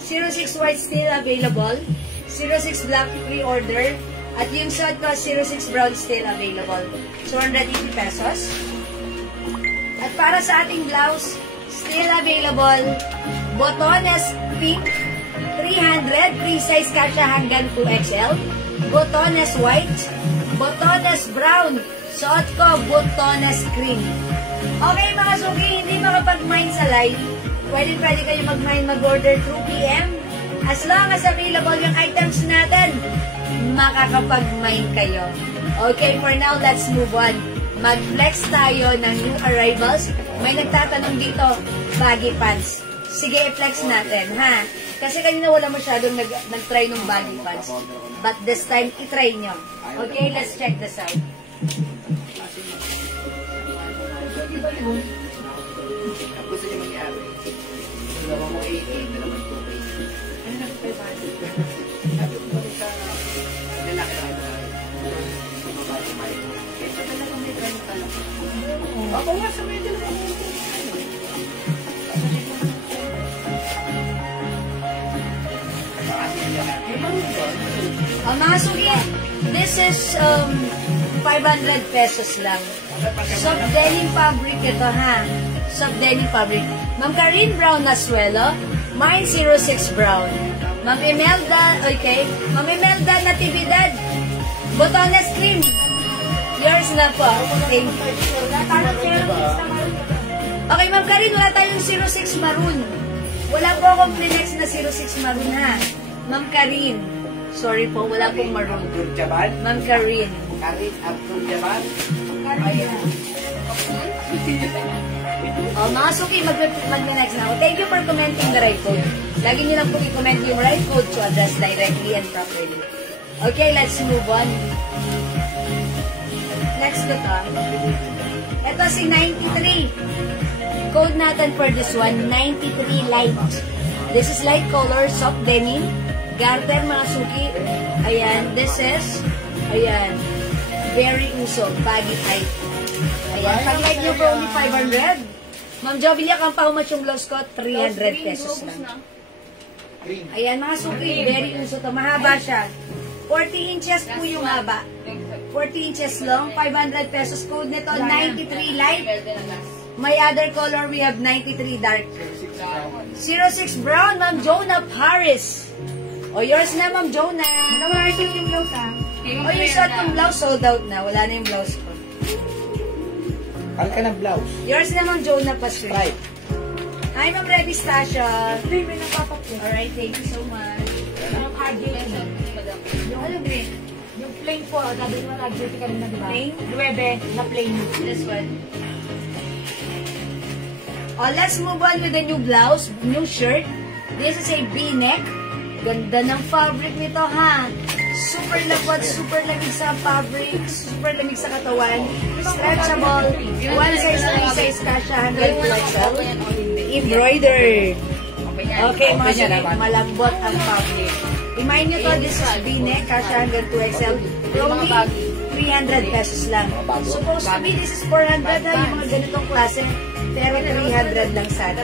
06 white still available. 06 black, pre-order. At yung suit ko, 06 brown still available. 280 pesos. At para sa ating blouse, still available. Botones pink, 300. Free size kasha hanggang 2XL. Botones white. Botones brown. Suot ko, botones cream. Okay mga suki, hindi makapag-mine sa live. Pwede kayo mag-order through PM. As long as available yung items natin, makakapag-mine kayo. Okay, for now, let's move on. Mag-flex tayo ng new arrivals. May nagtatanong dito, baggy pants. Sige, i-flex natin, ha? Kasi kanina wala masyadong nag-try ng baggy pants. But this time, i-try nyo. Okay, let's check this out. Gusto niyo mangyari? Dalawa mo 18, dalawa mo 2. Ano na kayo ba? Sabi ko ba sa lalaki na ito? Mababae may. Kaya talaga may gano'n talaga. Ako nga sa medyo na mga suki, this is 500 pesos lang. Soft denim fabric ito, ha? Soft denim fabric. Ma'am Karin Brown Nasuelo, mine 06 brown. Ma'am Imelda, okay. Ma'am Imelda Natividad, botones cream. Yours na po. Okay. Okay, Ma'am Karin, wala tayong 06 maroon. Wala po akong Kleenex na 06 maroon, ha? Ma'am Karin, sorry po, wala pong maroon. Ma'am Karin. Karin Abdul Jabal. Ayan. Oh, mga suki, mag-next na ako. Thank you for commenting the right code. Lagi niyo lang po i-comment yung right code to address directly and properly. Okay, let's move on. Next ko to. Ito si 93. Code natin for this one, 93 light. This is light color, soft denim. Garter, mga suki. Ayan, this is, ayan, very uso, baggy type. Ayan, pag-light nyo po only 500. Ma'am Jovilia, kung pa how much yung blouse ko? 300 pesos lang. Ayan, mga suki, very uso to. Mahaba siya. 40 inches po yung haba. 40 inches long, 500 pesos. Code nito, 93 light. My other color, we have 93 dark. 06 brown, Ma'am Jonah Paris. O, yours na, Ma'am Jonah. Nawala yung blouse, ha? O, yung short ng blouse, sold out na. Wala na yung blouse ko. Ano ka ng blouse? Yours na, Ma'am Jonah Paris. Right. Hi, Ma'am Ready Stasha. Green, may napapapit. Alright, thank you so much. Yung RJT. Yung ano green? Yung plain po, sabi mo RJT ka rin na, di ba? Plain? 9 na plain. This one. Oh, let's move on with the new blouse, new shirt. This is a V-neck. Ganda ng fabric nito, ha? Super lapot, super lamig sa fabric, super lamig sa katawan. Stretchable. One size, three size kasha, hanggang 2XL. Embroidered. Okay, mga suki, malambot ang fabric. Remind nyo to, this is V-neck, kasha hanggang 2XL. Only 300 pesos lang. Supposed to be, this is 400 ha, yung mga ganitong klase. Pero 300 lang sana.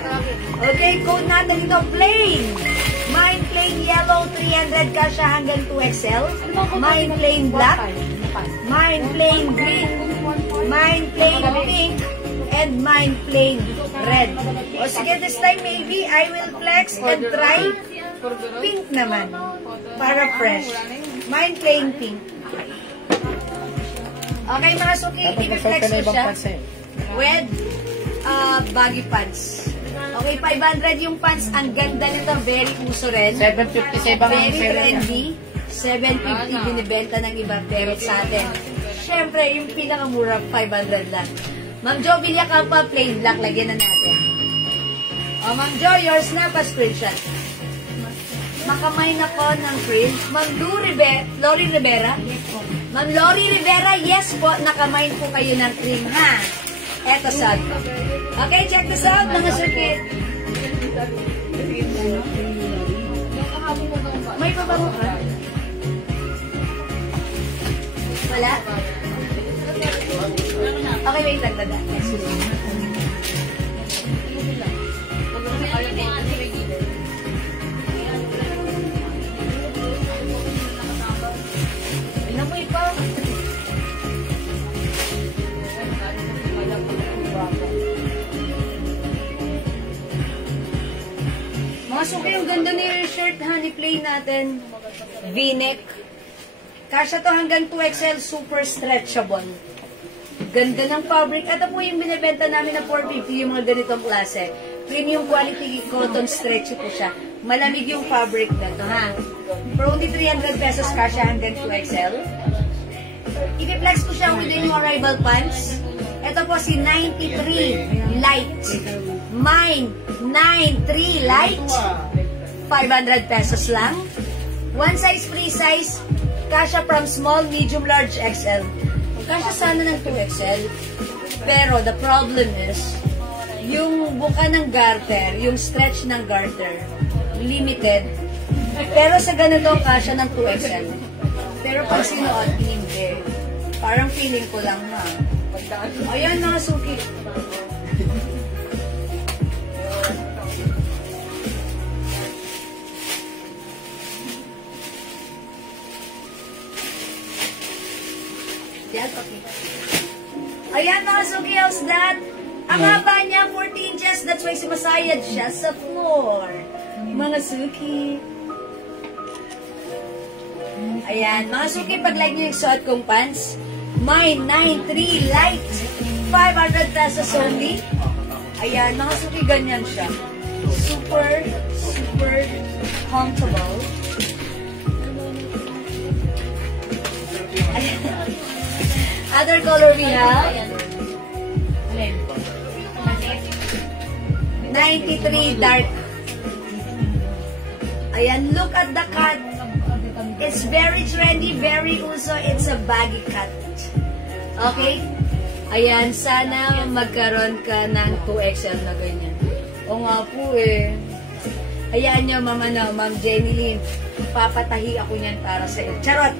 Okay, code natin ito, plain. Mine plain yellow, 300 kasha hanggang 2XL. Mine plain black. Mine plain green. Mine plain pink. And mine plain red. O sige, this time maybe I will flex and try pink naman. Para fresh. Mine plain pink. Okay mga suki, i-flex ko siya with baggy pants. Okay, 500 yung pants. Ang ganda nito, very uso rin. 750 sa ibang very seller niya. trendy. 750 binibenta ng iba, pero sa atin, syempre, yung pinakamura, 500 lang. Ma'am Jo, bilya ka pa, plain black, lagyan na natin. O, Ma'am Jo, yours na, pa-screenshot. Makamay na ko ng print. Ma'am Lori Rivera? Yes po. Ma'am Lori Rivera, yes po, nakamay po kayo ng cream, ha? Eto, sad. Okay, check this out, mga circuit. May pabango ka? Wala? Okay, wait lang, dada. Excuse me. Inamoy pa. Mga suki, yung ganda ni shirt, honey plain natin. V-neck. Kasya to hanggang 2XL, super stretchable. Ganda ng fabric. Ito po yung binibenta namin na 450, yung mga ganitong klase. Premium quality cotton stretchy po siya. Malamig yung fabric na to, ha? For only 300 pesos, kasya hanggang 2XL. I-flex ko siya within yung arrival pants. Ito po si 93 Light. Mine, 93 Light. 500 pesos lang. One size, free size. Kasya from small, medium, large, XL. Kasya sana ng 2XL. Pero the problem is, yung buka ng garter, yung stretch ng garter, limited. Pero sa ganito, kasya ng 2XL. Pero pag sinuot, hindi. Parang feeling ko lang, ha? Ayan, mga suki. Yan, okay. Ayan, mga suki, how's that? Ang haba niya, 14 inches. That's why sumasayad siya sa floor. Mga suki. Ayan, mga suki, pag-like niyo yung suot kong pants. Mine, 93 Light. 500 pesos only. Ayan, mga suki, ganyan siya. Super, super comfortable. Ayan. Other color we have. 93 dark. Ayan, look at the cut. It's very trendy, very uso. It's a baggy cut. Okay? Ayan, sana magkaroon ka ng 2XL na ganyan. O nga po eh. Ayan nyo, Ma'am Jenny Lynn. Papatahi ako niyan para sa iyo. Charot!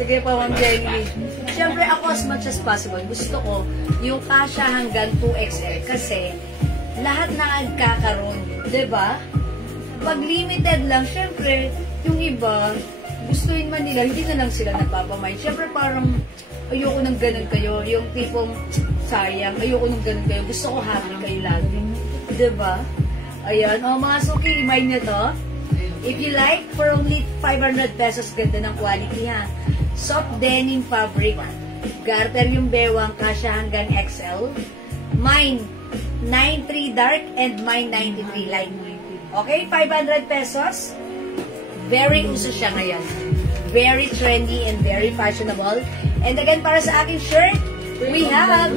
Sige po, Ma'am Jenny. Siyempre ako as much as possible, gusto ko yung kasya hanggang 2XL kasi lahat na nagkakaroon, diba? Pag limited lang, siyempre, yung iba, gustuin man nila, hindi na lang sila nagpapamay. Siyempre parang ayoko nang ganun kayo, yung tipong sayang, ayoko nang ganun kayo, gusto ko happy kayo lagi. Diba? Ayan, mga suki, imay nyo to. If you like, for only 500 pesos, ganda ng quality ha. Soft denim fabric. Garter yung bewang, kasya hanggang XL. Mine, 93 dark and mine 93 light. Okay, 500 pesos. Very uso siya ngayon. Very trendy and very fashionable. And again, para sa aking shirt, we have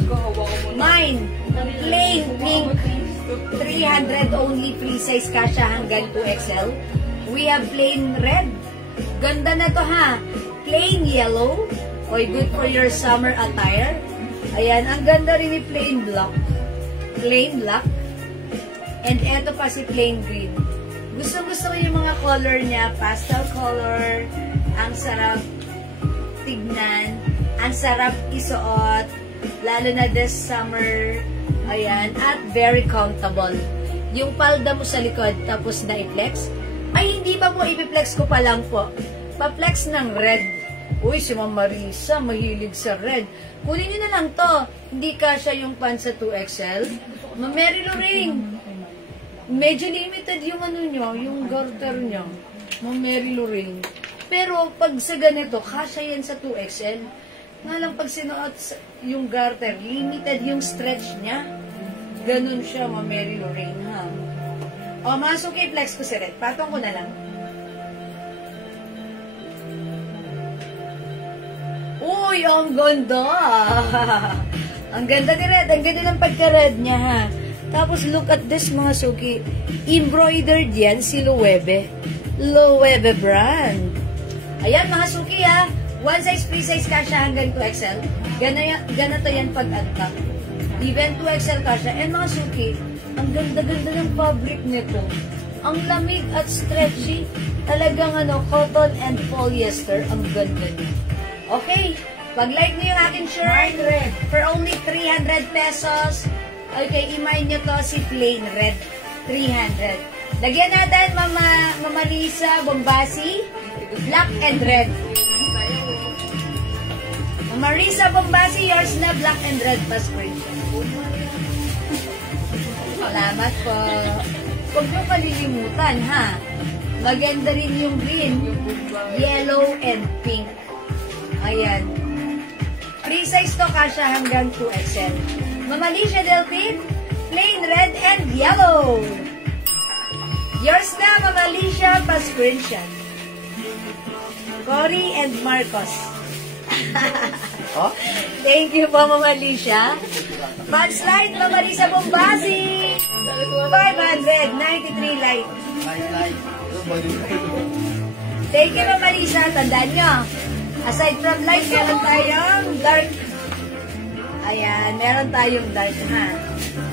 mine, plain pink, 300 only, free size, kasya hanggang 2XL. We have plain red. Ganda na to ha. Plain yellow. Oy, good for your summer attire. Ayan, ang ganda rin ni plain black. Plain black. And eto pa si plain green. Gusto ko yung mga color niya, pastel color, ang sarap tignan, ang sarap isuot, lalo na this summer, ayan, at very comfortable. Yung palda mo sa likod, tapos na-flex, ay hindi pa po, ipiplex ko pa lang po. Pa-flex ng red. Uy, si Ma'am Marisa, mahilig sa red. Kunin nyo na lang to. Hindi kasya yung pants sa 2XL. Ma'am Mary Lorraine, medyo limited yung ano nyo, yung garter nyo. Ma'am Mary Lorraine. Pero pag sa ganito, kasya yan sa 2XL. Nga lang pag sinuot yung garter, limited yung stretch niya. Ganun siya, Ma'am Mary Lorraine, ha? O, masok i-flex ko si red. Patong ko na lang. Uy, ang ganda! Ang ganda ni red. Ang ganda ng pagka-red niya, ha? Tapos, look at this, mga suki. Embroidered yan si Loewe. Loewe brand. Ayan, mga suki, ha? One size, free size kasha hanggang 2XL. Ganito yan pag-antak. Even 2XL kasha. And mga suki, ang ganda-ganda ng fabric nito. Ang lamig at stretchy. Talagang cotton and polyester. Ang ganda niya. Okay, pag-like niyo yung aking shirt for only 300 pesos. Okay, i-mine nyo to si plain red. 300. Lagyan natin, Mama Lisa Bombasi, black and red. Mama Lisa Bombasi, yours na black and red pa screenshot. Salamat po. Huwag nyo kalilimutan, ha? Maganda rin yung green, yellow, and pink. Ayan. Free size to kasha hanggang 2XL. Mama Alicia Delphine, plain red and yellow. Yours na, Mama Alicia, pa-screenshot. Cory and Marcos. Thank you po, Mama Alicia. Slide, Mama Lisa Bombasi. 593 light. Thank you, Mama Lisa. Tandaan nyo. Aside from light, meron tayong dark. Ayan, meron tayong dark, ha?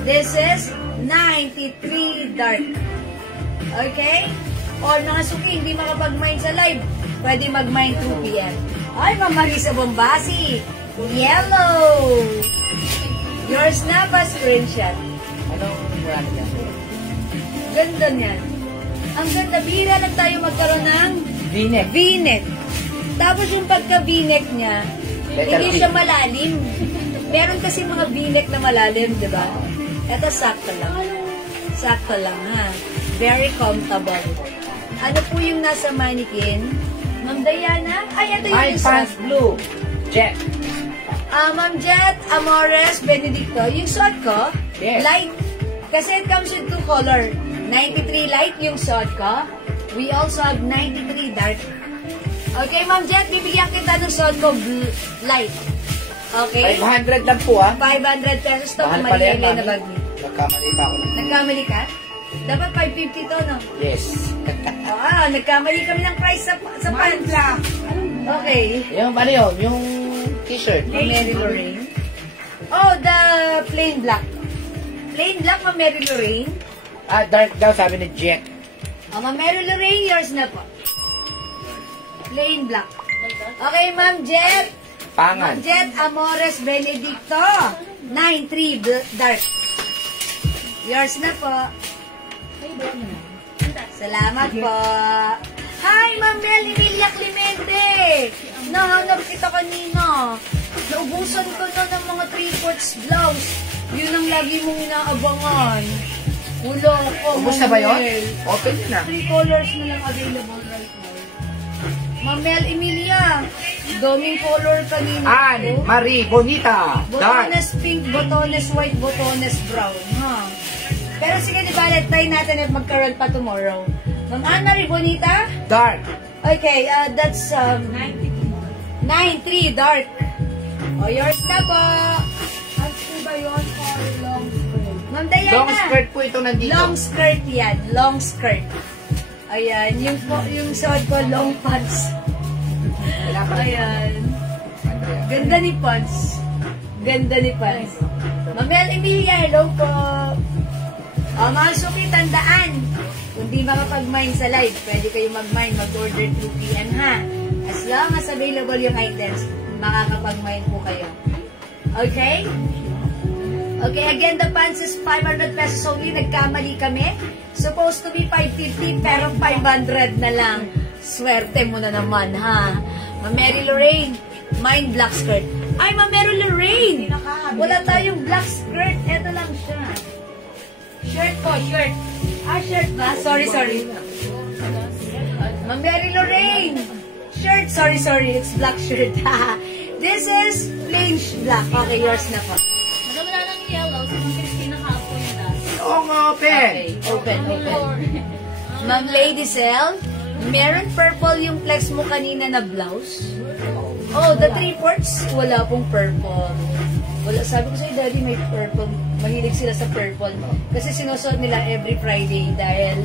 This is 93 dark. Okay? Or mga suki, hindi makapag-mine sa live. Pwede mag-mine 2 p.m. Ay, Mama Marisa Bombasi. Yellow. Yours na pa screenshot. Anong brand niya? Ganda niyan. Ang ganda. Bihira lang tayo magkaroon ng V-neck. V-neck. Tapos yung pagka-V-neck niya, hindi siya malalim. Meron kasi mga V-neck na malalim, di ba? Ito sakto lang. Sakto lang, ha? Very comfortable. Ano po yung nasa mannequin? Ma'am Diana? Ay, ito yung isa. Pants blue. Jet. Ma'am Jet, Amores, Benedicto. Yung suot ko, yes. Light. Kasi it comes with 2 color. 93 light yung suot ko. We also have 93 dark. Okay, Ma'am Jet, bibigyan kita ng suot ko light. Okay? 500 lang po, ha? 500 pesos to. Mahal pala yan, Malilay na mami. bag niyo. Nagkamali pa ako. Nagkamali ka? Dapat 550 to, no? Yes. Nagkamali kami ng price sa pants lang. Okay. Yung ano yun? Yung t-shirt. Mary Lorraine. Oh, the plain black. Plain black, Ma'am Mary Lorraine. Dark daw, sabi ni Jet. Ma'am Mary Lorraine, yours na po. Plain black. Okay, Ma'am Jet. Pangan. Ma'am Jet Amores Benedicto. 93 dark. Yours na po. Salamat po. Hi, Ma'am Mel Emilia Clemente. Nahanap kita kanina. Naubusan ko na ng mga 3/4 blouse. Yun ang lagi mong inaabangan. Wala ko. Ubus na ba yun? Open yun na. 3 colors na lang available right now. Ma'am Mel Emilia. Daming color kanina. Anne Marie Bonita. Dark. Botones pink, botones white, botones brown. Ha? Pero sige, di ba, try natin at magkaroon pa tomorrow. Ma'am Anne Marie Bonita? Dark. Okay, that's 93 dark. O, yours na po. Ano ba yun? Or long skirt? Ma'am Diana. Long skirt po ito nandito. Long skirt yan. Long skirt. Ayan. Yung suot ko, long pants. Ayan. Ganda ni pants. Ganda ni pants. Ma'am Mel Emilia, hello po. Mga suki, tandaan. Kung di makapag-mine sa live, pwede kayo mag-mine, mag-order through PM ha. As long as available yung items, makakapag-mine po kayo. Okay? Okay, again, the pants is 500 pesos only. Nagkamali kami. Supposed to be 550, pero 500 na lang. Swerte mo na naman, ha? Ma Mary Lorraine, mine black skirt. Ay, Ma Mary Lorraine! Wala tayong black skirt. Ito lang siya. Shirt po, shirt. Ah, shirt ba? Sorry. Ma Mary Lorraine! Shirt, sorry. It's black shirt. This is plain black. Okay, yours na po. Madam, wala ng yellow. Si Ma'am Christina Capo yun dati. Oo nga, open. Okay, open. Ma'am Lady Cell, meron purple yung flex mo kanina na blouse? Oh, the 3/4, wala pong purple. Wala, sabi ko sa'yo, Daddy, may purple. Mahilig sila sa purple. Kasi sinusuot nila every Friday dahil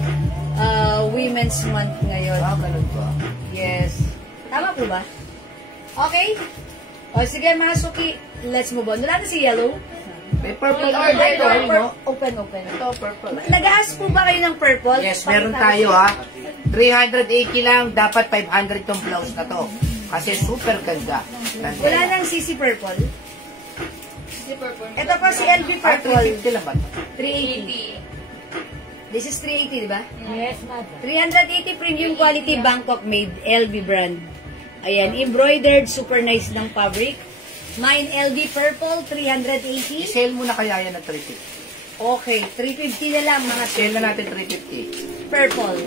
Women's Month ngayon. Ganun ba? Yes. Tama po ba? Okay. O, sige, mga suki, let's move on. Wala na si yellow. May purple order ito, no? Open. Ito, purple. Nag-ask po ba kayo ng purple? Yes, meron tayo ha. 380 lang, dapat 500 tong blouse na to. Kasi super ganda. Wala nang CC purple. Si Purple. Ito po si LB purple. 350 lang ba ito? 380. This is 380, di ba? Yes, madam. 380 premium quality Bangkok made LB brand. Ayan, embroidered, super nice ng fabric. Mine LB purple, 380. I-sale mo na kaya yan ng 350. Okay, 350 na lang mga Sale na natin 350. purple.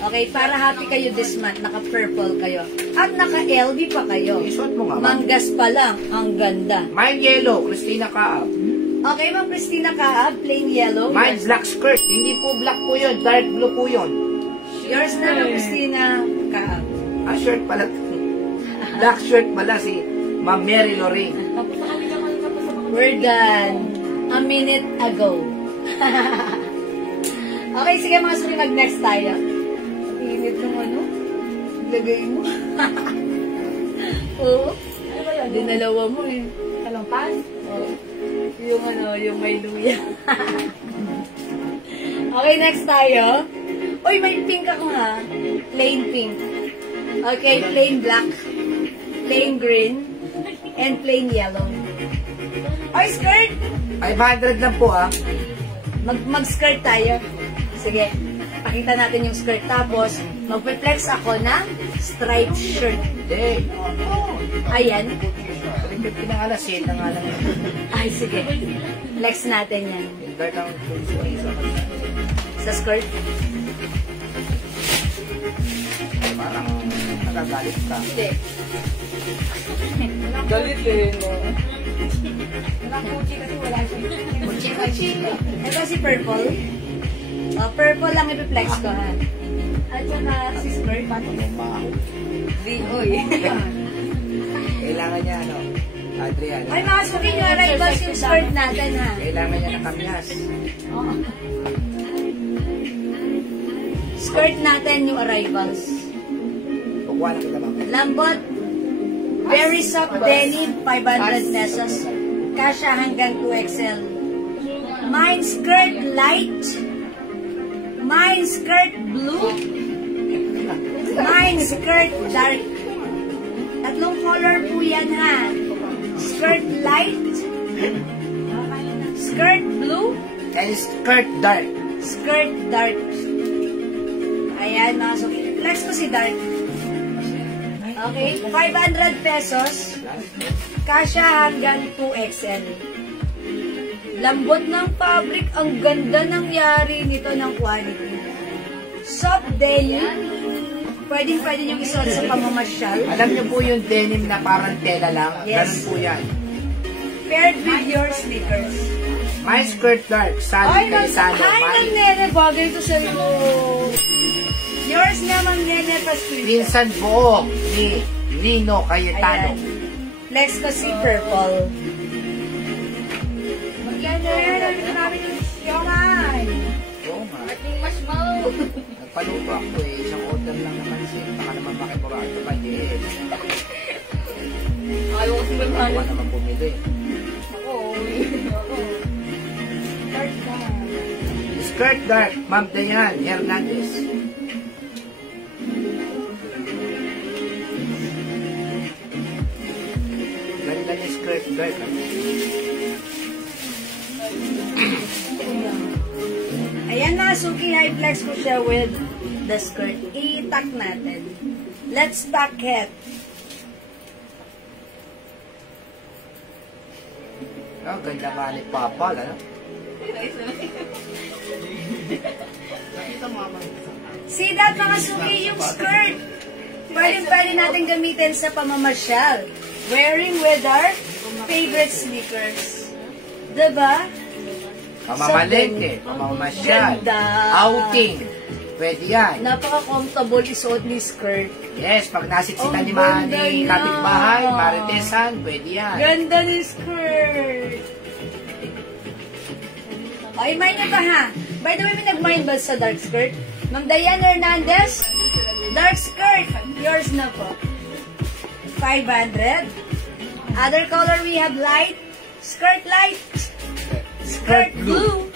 Okay, para happy kayo this month, naka-purple kayo. At naka-LB pa kayo. Isuot mo nga. Manggas pa lang, ang ganda. Mine yellow, Christina Kaab. Okay, Ma'am Christina Kaab, plain yellow. Mine black skirt, hindi po black po yun, dark blue po yun. Yours na, Ma'am Christina Kaab. Ah, shirt pala. Black shirt pala si Ma'am Mary Lorraine. We're done. A minute ago. Okay, sige mga suri, mag-next tayo. Init ng ano? Lagay mo. Oo. Dinalawa mo eh. Talongpas? Oo. Yung ano, yung may luya. Okay, next tayo. Uy, may pink ako ha. Plain pink. Okay, plain black, plain green, and plain yellow. Oy, skirt! 500 lang po ah. Mag-skirt tayo. Sige, pakita natin yung skirt. Tapos, magpe-flex ako ng striped shirt. Hindi. Ayan. 350 na nga lang, sale na nga lang. Ay, sige. Flex natin yan. Yung dark ang tulis-tulis. Sa skirt. Parang nagagalit ka. Hindi. Galit eh, no? Walang kuchi kasi wala siya. Kuchi-kuchi. Ito si purple. Purple lang ipiplex ko ha. At saka si skirt. Di, oy. Kailangan niya ano, Adrian. Ay, masukin nyo arrivals yung skirt natin ha. Kailangan niya ng kamyas. Skirt natin yung arrivals. Kukuha na kita ba? Lambot. Very soft denim, 500 pesos. Kasha hanggang 2XL. Mine skirt light. Mine skirt blue. Mine skirt dark. Tatlong color po yan ha. Skirt light. Skirt blue. And skirt dark. Skirt dark. Ayan, mga suki. Flex ko si dark. Okay, 500 pesos. Kasha hanggang 2XL. Lambot ng fabric. Ang ganda nangyari nito ng quality. Soft denim. Pwede nyo isuot sa pamamasyal. Alam niyo po yung denim na parang tela lang? Yes. Ganun po yan. Paired with your sneakers. My skirt dark, Ay, sali kayo salo. nang nene, bagay ito sa iyo. Yours naman, nene, pasquito. Pinsan buo ni Lino Cayetano. Ayan. Flex ko si purple. Magyan na namin yung siomay. Oo nga. Ating marshmallow. Nagpaluto ako eh. Isang order lang naman siya. Baka naman makimurado pa din. Ayaw ko si Baka Magmalo. naman bumili. Ako. skirt dark, Ma'am Dayan Hernandez. Ganda niya skirt dark. Ayan mga suki, high-flex ko siya with the skirt. I-tuck natin. Let's tuck it. Oh, ganda nga ni Papa, ano? See that mga suki, yung skirt. Pwede natin gamitin sa pamamasyal. Wearing with our favorite sneakers. Diba? Pamamalente, pamamasyal, Ganda. outing. Pwede yan. Napaka-comfortable isuot ni skirt. Yes, pag nasiksikan Ang ni Manny, ganda niya. kapitbahay, maritesan, pwede yan. Ganda ni skirt. O, i-mind nyo ba ha? By the way, may nag-mind ba sa dark skirt? Ma'am Diane Hernandez, dark skirt. Yours na po. 500. Other color we have light. Skirt light. Skirt blue.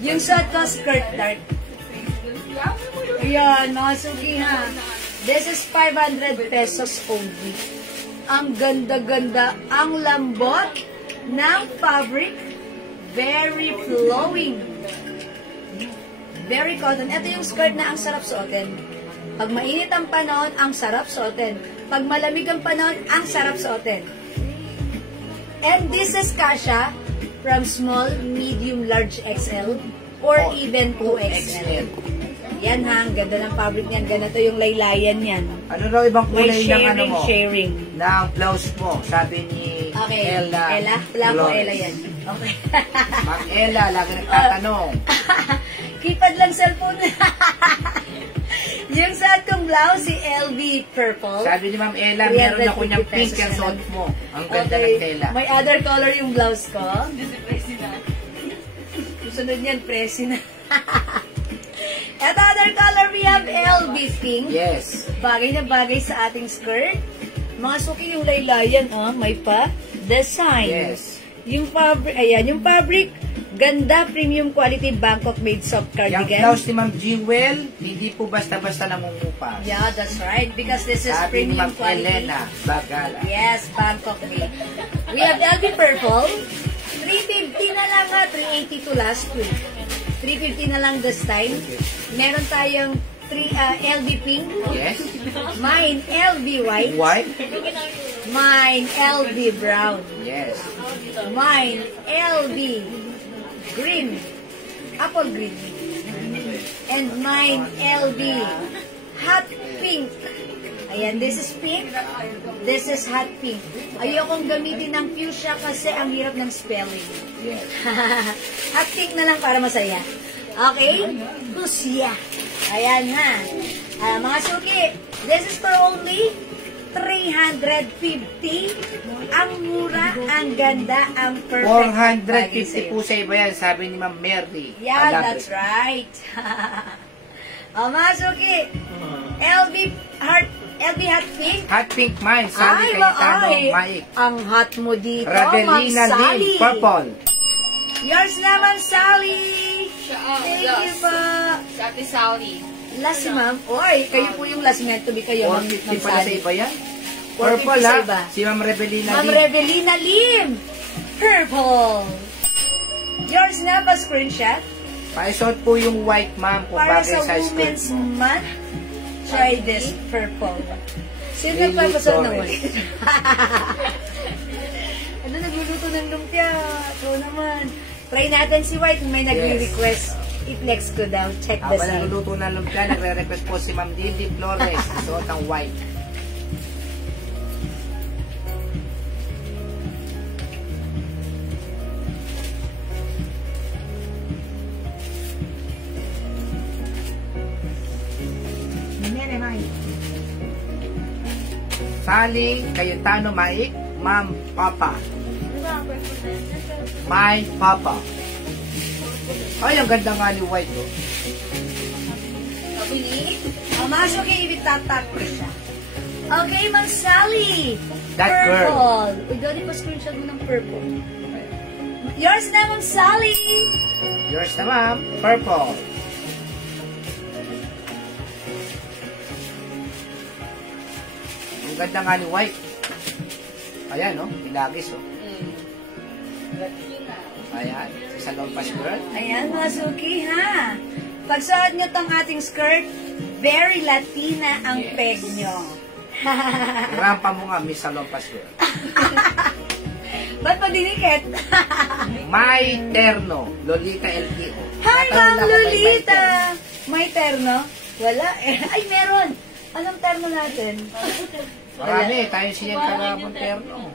Yung suot ko, skirt dark. Ayan, mga suki ha. This is 500 pesos only. Ang ganda-ganda, ang lambot ng fabric. Very flowing. Very cotton. Ito yung skirt na ang sarap suotin. Pag mainit ang panahon, ang sarap suotin. Pag malamig ang panahon, ang sarap suotin. And this is kasha from small, medium, large XL or even 2XL. Yan ha, ang ganda ng fabric niyan. Ganito yung laylayan niyan. Ano raw ibang May kulay ng ano mo? sharing. Ng blouse mo, sabi ni Okay, Ella. Ella? Wala ko Flores. Ella yan. Okay. Ma'am Ella, lagi nagtatanong. Keypad lang cellphone. Yung suot kong blouse, si LV Purple. Sabi ni Ma'am Ella, meron ako niyang pink ang suot mo. Ang ganda ng tela. May other color yung blouse ko. Susunod niyan, presi na. At other color, we have LV Pink. Yes. Bagay na bagay sa ating skirt. Mga suki yung laylayan, may pa design. Yes. Yung fabric, ayan, yung fabric, ganda, premium quality, Bangkok made soft Yung cardigan. blouse ni Ma'am Jewel, hindi po basta-basta nangungupa. Yeah, that's right. Because this is Sabi ni premium Ma'am quality. Elena Bagala. Yes, Bangkok made. We have LV Purple. 350 na lang ha. 380 to last week. 350 na lang this time. Meron tayong LV Pink. Yes. Mine, LV White. White? Mine, LV Brown. Yes. Mine, LV Green. Apple Green. And mine, LV Hot Pink. Ayan, this is pink. This is hot pink. Ayokong gamitin ng fuchsia kasi ang hirap ng spelling. Yes. Hot pink na lang para masaya. Okay? Fuchsia. Ayan ha. Mga suki, this is for only 350. Ang mura, ang ganda, ang perfect. 450 po sa iba yan, sabi ni Ma'am Mary. Yeah, Alabe. that's right. Mga suki, LV Hot Pink. Hot pink mine, sabi kay Tano Maik. Ang hot mo dito, Radelina Ma'am Sally. Lim, purple. Yours naman, Sally. Thank you po. Sabi Saudi. Last si Ma'am. Oy, kayo po yung last meant to be kayo. Ma'am 450 pala sa Sally. iba yan. 450 Purple sa ha. iba. Si Ma'am Rebelina Ma'am Lim. Revelina Lim. Purple. Yours na pa screenshot. Paisot po yung white ma'am kung Para bagay sa sa skirt Women's mo. Month, try this purple. Sino Lily nagpapasal ng Torres. white? Ano, nagluluto ng lumpia. Ito naman. Try natin si white. May nagre-request. I-flex ko daw. Check the Habang same. nagluluto ng lumpia, nagre-request po si Ma'am Lily Flores. Suot ang white. Sally Cayetano Maik, Ma'am Papa. My Papa. Ay, ang ganda nga ni white, oh. Pabili. Masok yung ibitatak ko siya. Okay, Ma'am Sally. That purple. girl. Uy, gani pa screenshot mo ng purple. Yours na, Ma'am Sally. Yours na, ma'am. Purple. Ang ganda nga ni white. Ayan, no? Ilagis, oh. Ayan. Sa Salompas girl. Ayan, mga suki, ha? Pagsuot nyo tong ating skirt, very Latina ang Yes. peg nyo. Rampa mo nga, Miss Salompas girl. Ba't pa dinikit? May Terno. Lolita LTO. Hi, Natanong Ma'am lang kung may Lolita! May terno? Wala eh. Ay, meron! Anong terno natin? Marami, tayo siya kahapon Terno.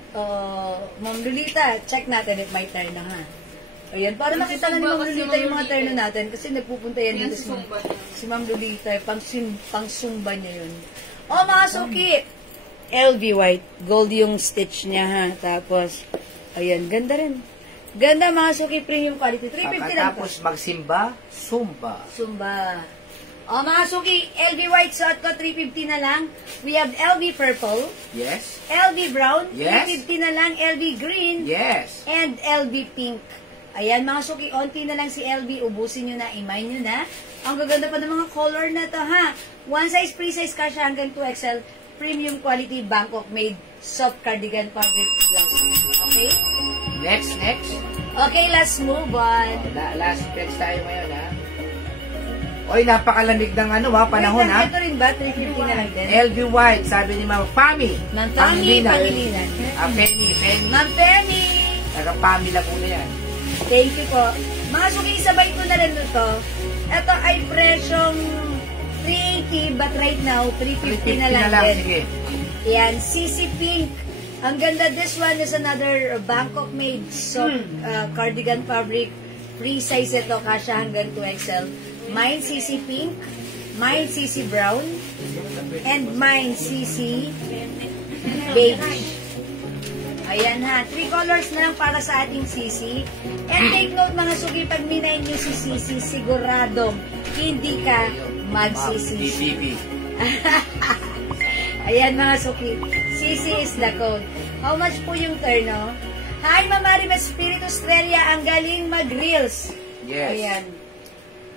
Ma'am Lolita, check natin if may terno, ha? Ayan, para nakita na ni Ma'am Lolita yung mga terno natin kasi nagpupunta yan dito si Ma'am Lolita. Pang sumba niya yun. Mga suki! LV white. Gold yung stitch niya, ha? Tapos, ayan, ganda rin. Ganda, mga suki, premium quality. 350 lang to. Pagkatapos magsimba, Zumba. Zumba. Mga suki, LV white suot ko, 350 na lang. We have LV purple, Yes. LV brown, Yes. 350 na lang, LV green, Yes. and LV pink. Ayan, mga suki, onti na lang si LV. Ubusin nyo na, imay nyo na. Ang gaganda pa ng mga color na to, ha? One size, free size, kasha hanggang 2XL. Premium quality, Bangkok made, soft cardigan fabric blouse. Okay? Next. Okay, let's move on. Last page tayo ngayon, ha? Oy, napakalamig ng panahon, ha? Ito rin ba? 350 na lang din. LV White, sabi ni Ma'am Fami. Ng Tommy Pangilinan. Pangilinan. Penny. Ma'am Penny! Taga-Pamila po na yan. Thank you po. Mga suki, sabay ko na rin ito. Ito ay presyong 380, but right now, 350 na lang din. Sige. Yan, CC Pink. Ang ganda, this one is another Bangkok made soft cardigan fabric. Free size ito, kasha hanggang 2XL. Mine CC Pink, mine CC Brown, and mine CC Beige. Ayan ha, 3 colors na lang para sa ating CC. And take note mga suki, pag minay nyo si CC, siguradong hindi ka mag-CC. Ayan mga suki, CC is the code. How much po yung terno? Hi, Mama Rimes Spirit Australia, ang galing mag-reels. Yes. Ayan.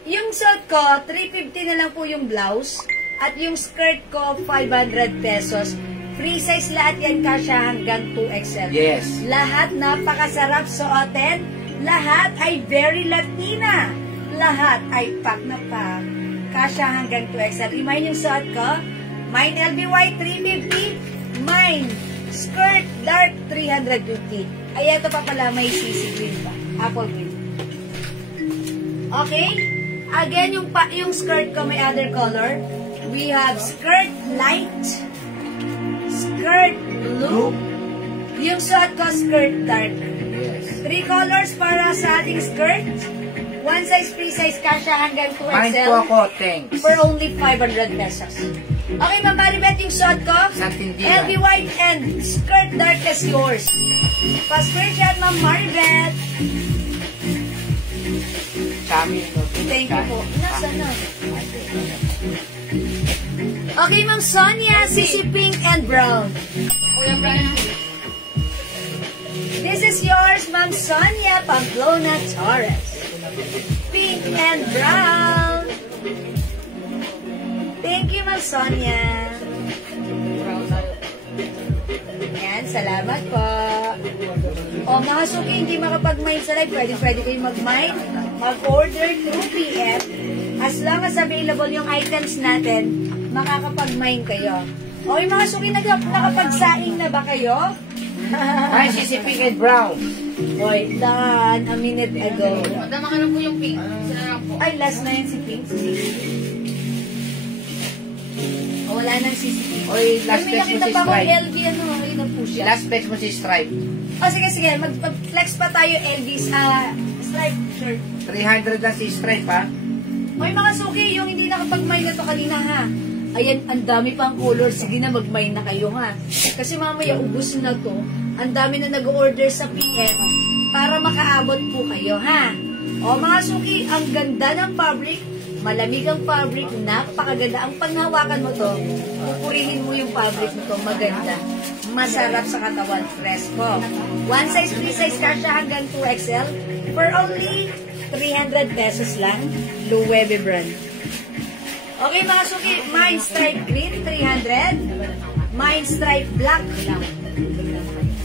Yung suit ko, 350 na lang po yung blouse. At yung skirt ko, 500 pesos. Free size lahat yan, kasya hanggang 2XL. Yes. Lahat napakasarap suotin. Lahat ay very Latina. Lahat ay pack na pack. Kasya hanggang 2XL. Imay yung suot ko. Mine LB White, 350. Mine skirt dark, 350. Ay, ito pa pala, may CC green pa. Apple green. Okay? Again, yung skirt ko may other color. We have skirt light, skirt blue, yung suot ko skirt dark. Yes. 3 colors para sa ating skirt. One size, free size, kasha hanggang 2XL. Mine po ako, thanks. For only 500 pesos. Okay, Ma'am Maribeth, yung suot ko. Santindigan. LB white and skirt dark is yours. Pa-screenshot, Ma'am Maribeth. Kami, no? Thank you po. Nasa na? Okay, Ma'am Sonia, CC Pink and Brown. Kuya Brian. This is yours, Ma'am Sonia Pamplona Torres. Pink and brown. Thank you, Ma'am Sonia. Yan, salamat po. O, mga suki, hindi makapag-mine sa live. Pwede kayo mag-mine. Mag-order 2 PM. As long as available yung items natin, makakapag-mine kayo. O, yung mga suki, nakapagsaing na ba kayo? Ay, CC Pink and Brown. Boy, done a minute ago. Madama ka na po yung pink. Sila lang po. Ay, last na yun si Pink. O, wala nang si Pink. Oy, last May text mo nakita si pa akong Stripe. LV, ano, ayun na po siya. Last text mo si Stripe. O, sige, mag-flex pa tayo LV's, stripe shirt. 300 lang si Stripe, ha? Oy, mga suki, yung hindi nakapag-mine na to kanina, ha? Ayan, ang dami pang color. Sige na, mag-mine na kayo, ha? Kasi mamaya, ubus na to. Ang dami na nag-order sa PM para makaabot po kayo, ha? O, mga suki, ang ganda ng fabric. Malamig ang fabric. Napakaganda. Ang panghawakan mo to, pupurihin mo yung fabric mo to. Maganda. Masarap sa katawan. Fresco. One size, free size, kasha hanggang 2XL for only 300 pesos lang. Loewe brand. Okay mga suki, Mine Stripe Green, 300. Mine Stripe Black,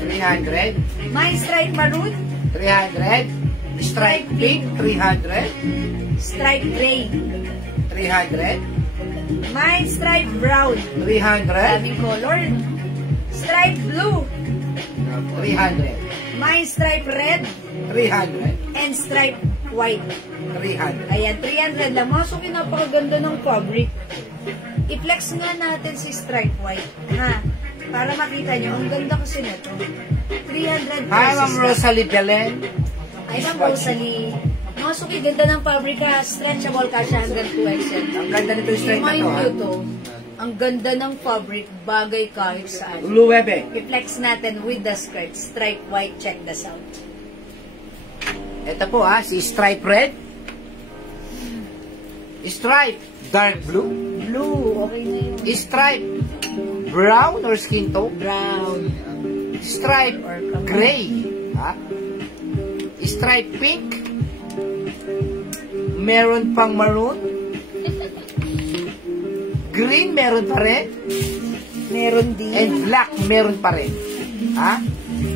300. Mine Stripe Maroon, 300. Stripe pink, 300. Stripe Gray, 300. Mine Stripe Brown, 300. daming color. Stripe Blue, 300. Mine Stripe Red, 300. and Stripe White. 300. Ayan, 300 lang. Mga suki, napakaganda ng fabric. I-flex nga natin si Stripe White. Ha? Para makita nyo, ang ganda kasi nito. 300 pesos. Hi, Ma'am lang. Rosalie Belen. Ay, Ma'am Rosalie. Mga suki, ganda ng fabric ha. Stretchable ka siya hanggang 2XL. Ang ganda nito yung straight na Mind to, ha? you to, ang ganda ng fabric, bagay kahit saan. Luwebe. I-flex natin with the skirt. Stripe White, check this out. Ito po, ha, si Stripe Red. Stripe Dark Blue. Blue, okay na yun. Stripe Brown or skin tone. Brown. Stripe Gray. Ha? Stripe Pink. Meron pang maroon. Green meron pa rin. Meron din. And black meron pa rin. Ha?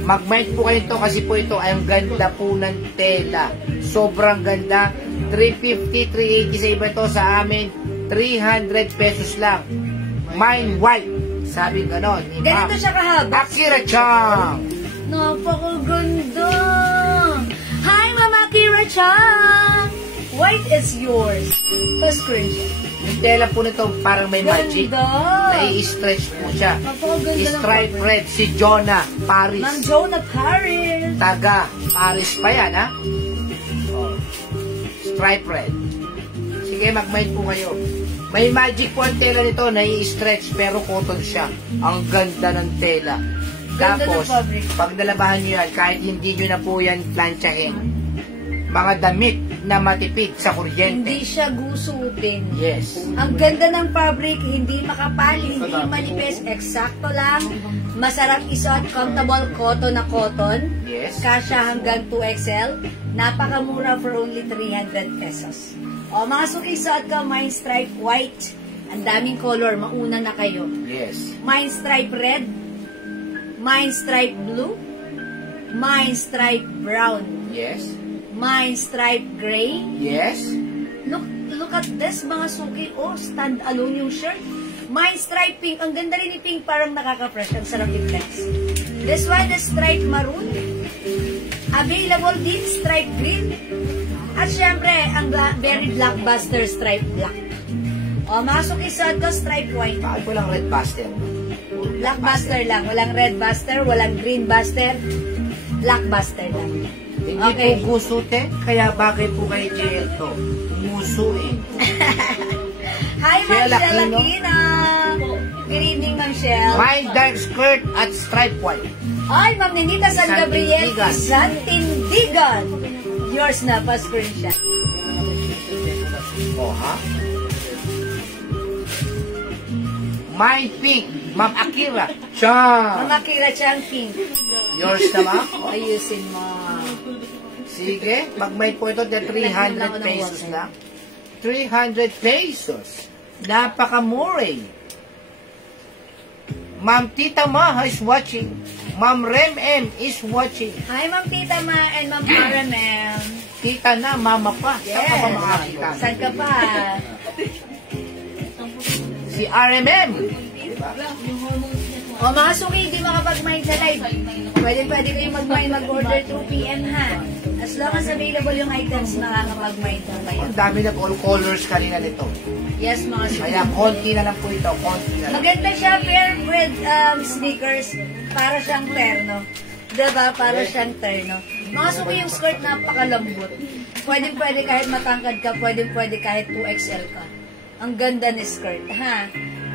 Mag-mic po kayo ito kasi po ito ay ang ganda po ng tela. Sobrang ganda. 350, 380 sa iba ito. Sa amin, 300 pesos lang. Mine white. Sabi ganon. Ni Ma'am Ganito siya kahaba. Akira Chang. Napakaganda! Hi, Mama Akira Chan! White is yours. Pa-screenshot. Yung tela po nito parang may magic. Ganda! Nai-stretch po siya. Napakaganda ng Stripe fabric. Red. Si Jonah Paris. Ma'am Jonah Paris. Taga Paris pa yan, ha? Oh. Stripe Red. Sige, mag-mind po kayo. May magic po ang tela nito, nai-stretch pero cotton siya. Ang ganda ng tela. Ganda Tapos, ng fabric. pag nalabahan nyo yan, kahit hindi nyo na po yan planchahin, mga damit na matipid sa kuryente. Hindi siya gusutin. Yes. Ang ganda ng fabric, hindi makapal, hindi manipis, eksakto lang. Masarap isuot, comfortable cotton na cotton. Yes. Kasya hanggang 2XL. Napakamura for only 300 pesos. O mga suki, suot ka, Mine Stripe White. Ang daming color, mauna na kayo. Yes. Mine Stripe Red, Mine Stripe Blue, Mine Stripe Brown, Yes. Mine Stripe Gray. Yes. Look at this, mga suki. Oh, stand alone yung shirt. Mine Stripe Pink. Ang ganda rin ni Pink, parang nakaka-fresh. Ang sarap i-flex. This one is Stripe Maroon. Available din, Stripe Green. At syempre, ang very blockbuster Stripe Black. O, mga suki, suot ko, Stripe White. Bakit walang red buster? Blackbuster lang. Walang red buster, walang green buster. Blackbuster lang. Hindi Okay. po gusutin, kaya bagay po kay JL to. Umusuin. Hi, Ma'am Shell Shell Aquino. Aquina. Good evening, Ma'am Shell. Mine dark skirt at stripe white. Ay, Ma'am Nenita San Gabriel, Santindigan. Santindigan. Yours na, pa-screenshot. O, ha? Mine pink, Ma'am Akira. Chang. Mama Kira Chang Pink. Yours na, ma'am? Ayusin mo. Sige, mag-mic po ito na 300 pesos lang. 300 pesos. Napakamura. Ma'am Tita Ma is watching. Ma'am Rem M is watching. Hi, Ma'am Tita Ma and Ma'am Caramel. Tita na, mama pa. Saan ka ba makakita? Saan ka pa? Si RMM. O mga suki, hindi makapag-mind sa live. Pwede kayong mag-mind, mag-order 2 p.m. ha. As long as available yung items, makakapag-mind na kayo. Ang dami na all colors kanina nito. Yes, mga suki. Kaya konti na lang po ito. Konti na lang. Maganda siya, pair bread sneakers. Para siyang terno. Diba? Para siyang terno. Mga suki, yung skirt napakalambot. Pwede kahit matangkad ka, pwede kahit 2XL ka. Ang ganda ni skirt, ha?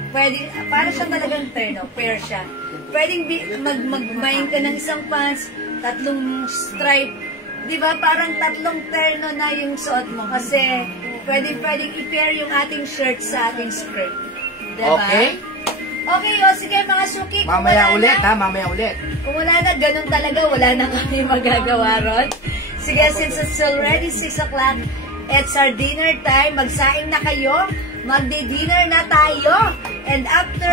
Pwede, para siyang talagang terno, pair siya. Pwedeng mag-main ka ng isang pants, 3 stripe. Diba? Parang 3 terno na yung suot mo. Kasi, pwedeng i-pair yung ating shirt sa ating skirt. Diba? Okay. Okay, o sige mga suki. Kung Mamaya wala ulit na, ha, mamaya ulit. Kung wala na, ganun talaga. Wala na kami magagawa ron. Sige, since it's already 6 o'clock, it's our dinner time. Magsaing na kayo. Magdi-dinner na tayo. And after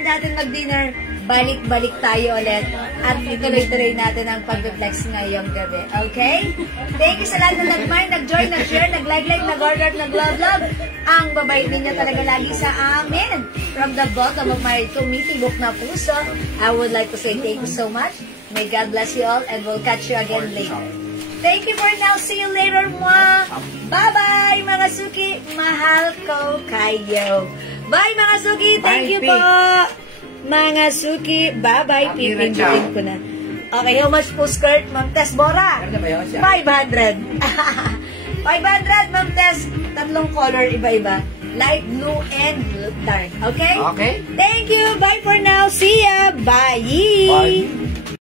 natin mag-dinner, balik-balik tayo ulit. At ituloy-tuloy natin ang pag-flex ngayong gabi. Okay? Thank you sa lahat na nag-mind, nag-join, nag-share, nag-like, nag-order, nag-love. Ang babait ninyo talaga lagi sa amin. From the bottom of my tumitibok na puso, I would like to say thank you so much. May God bless you all and we'll catch you again later. Thank you for now. See you later, mwah! Bye-bye, mga suki. Mahal ko kayo. Bye, mga suki. Thank you po. Mga suki, bye-bye. Pipindutin ko na. Okay, how much po skirt, Ma'am Tess Bora? 500. 500, Ma'am Tess. Tatlong color, iba-iba. Light blue and dark. Okay? Okay. Thank you. Bye for now. See ya. Bye. Bye.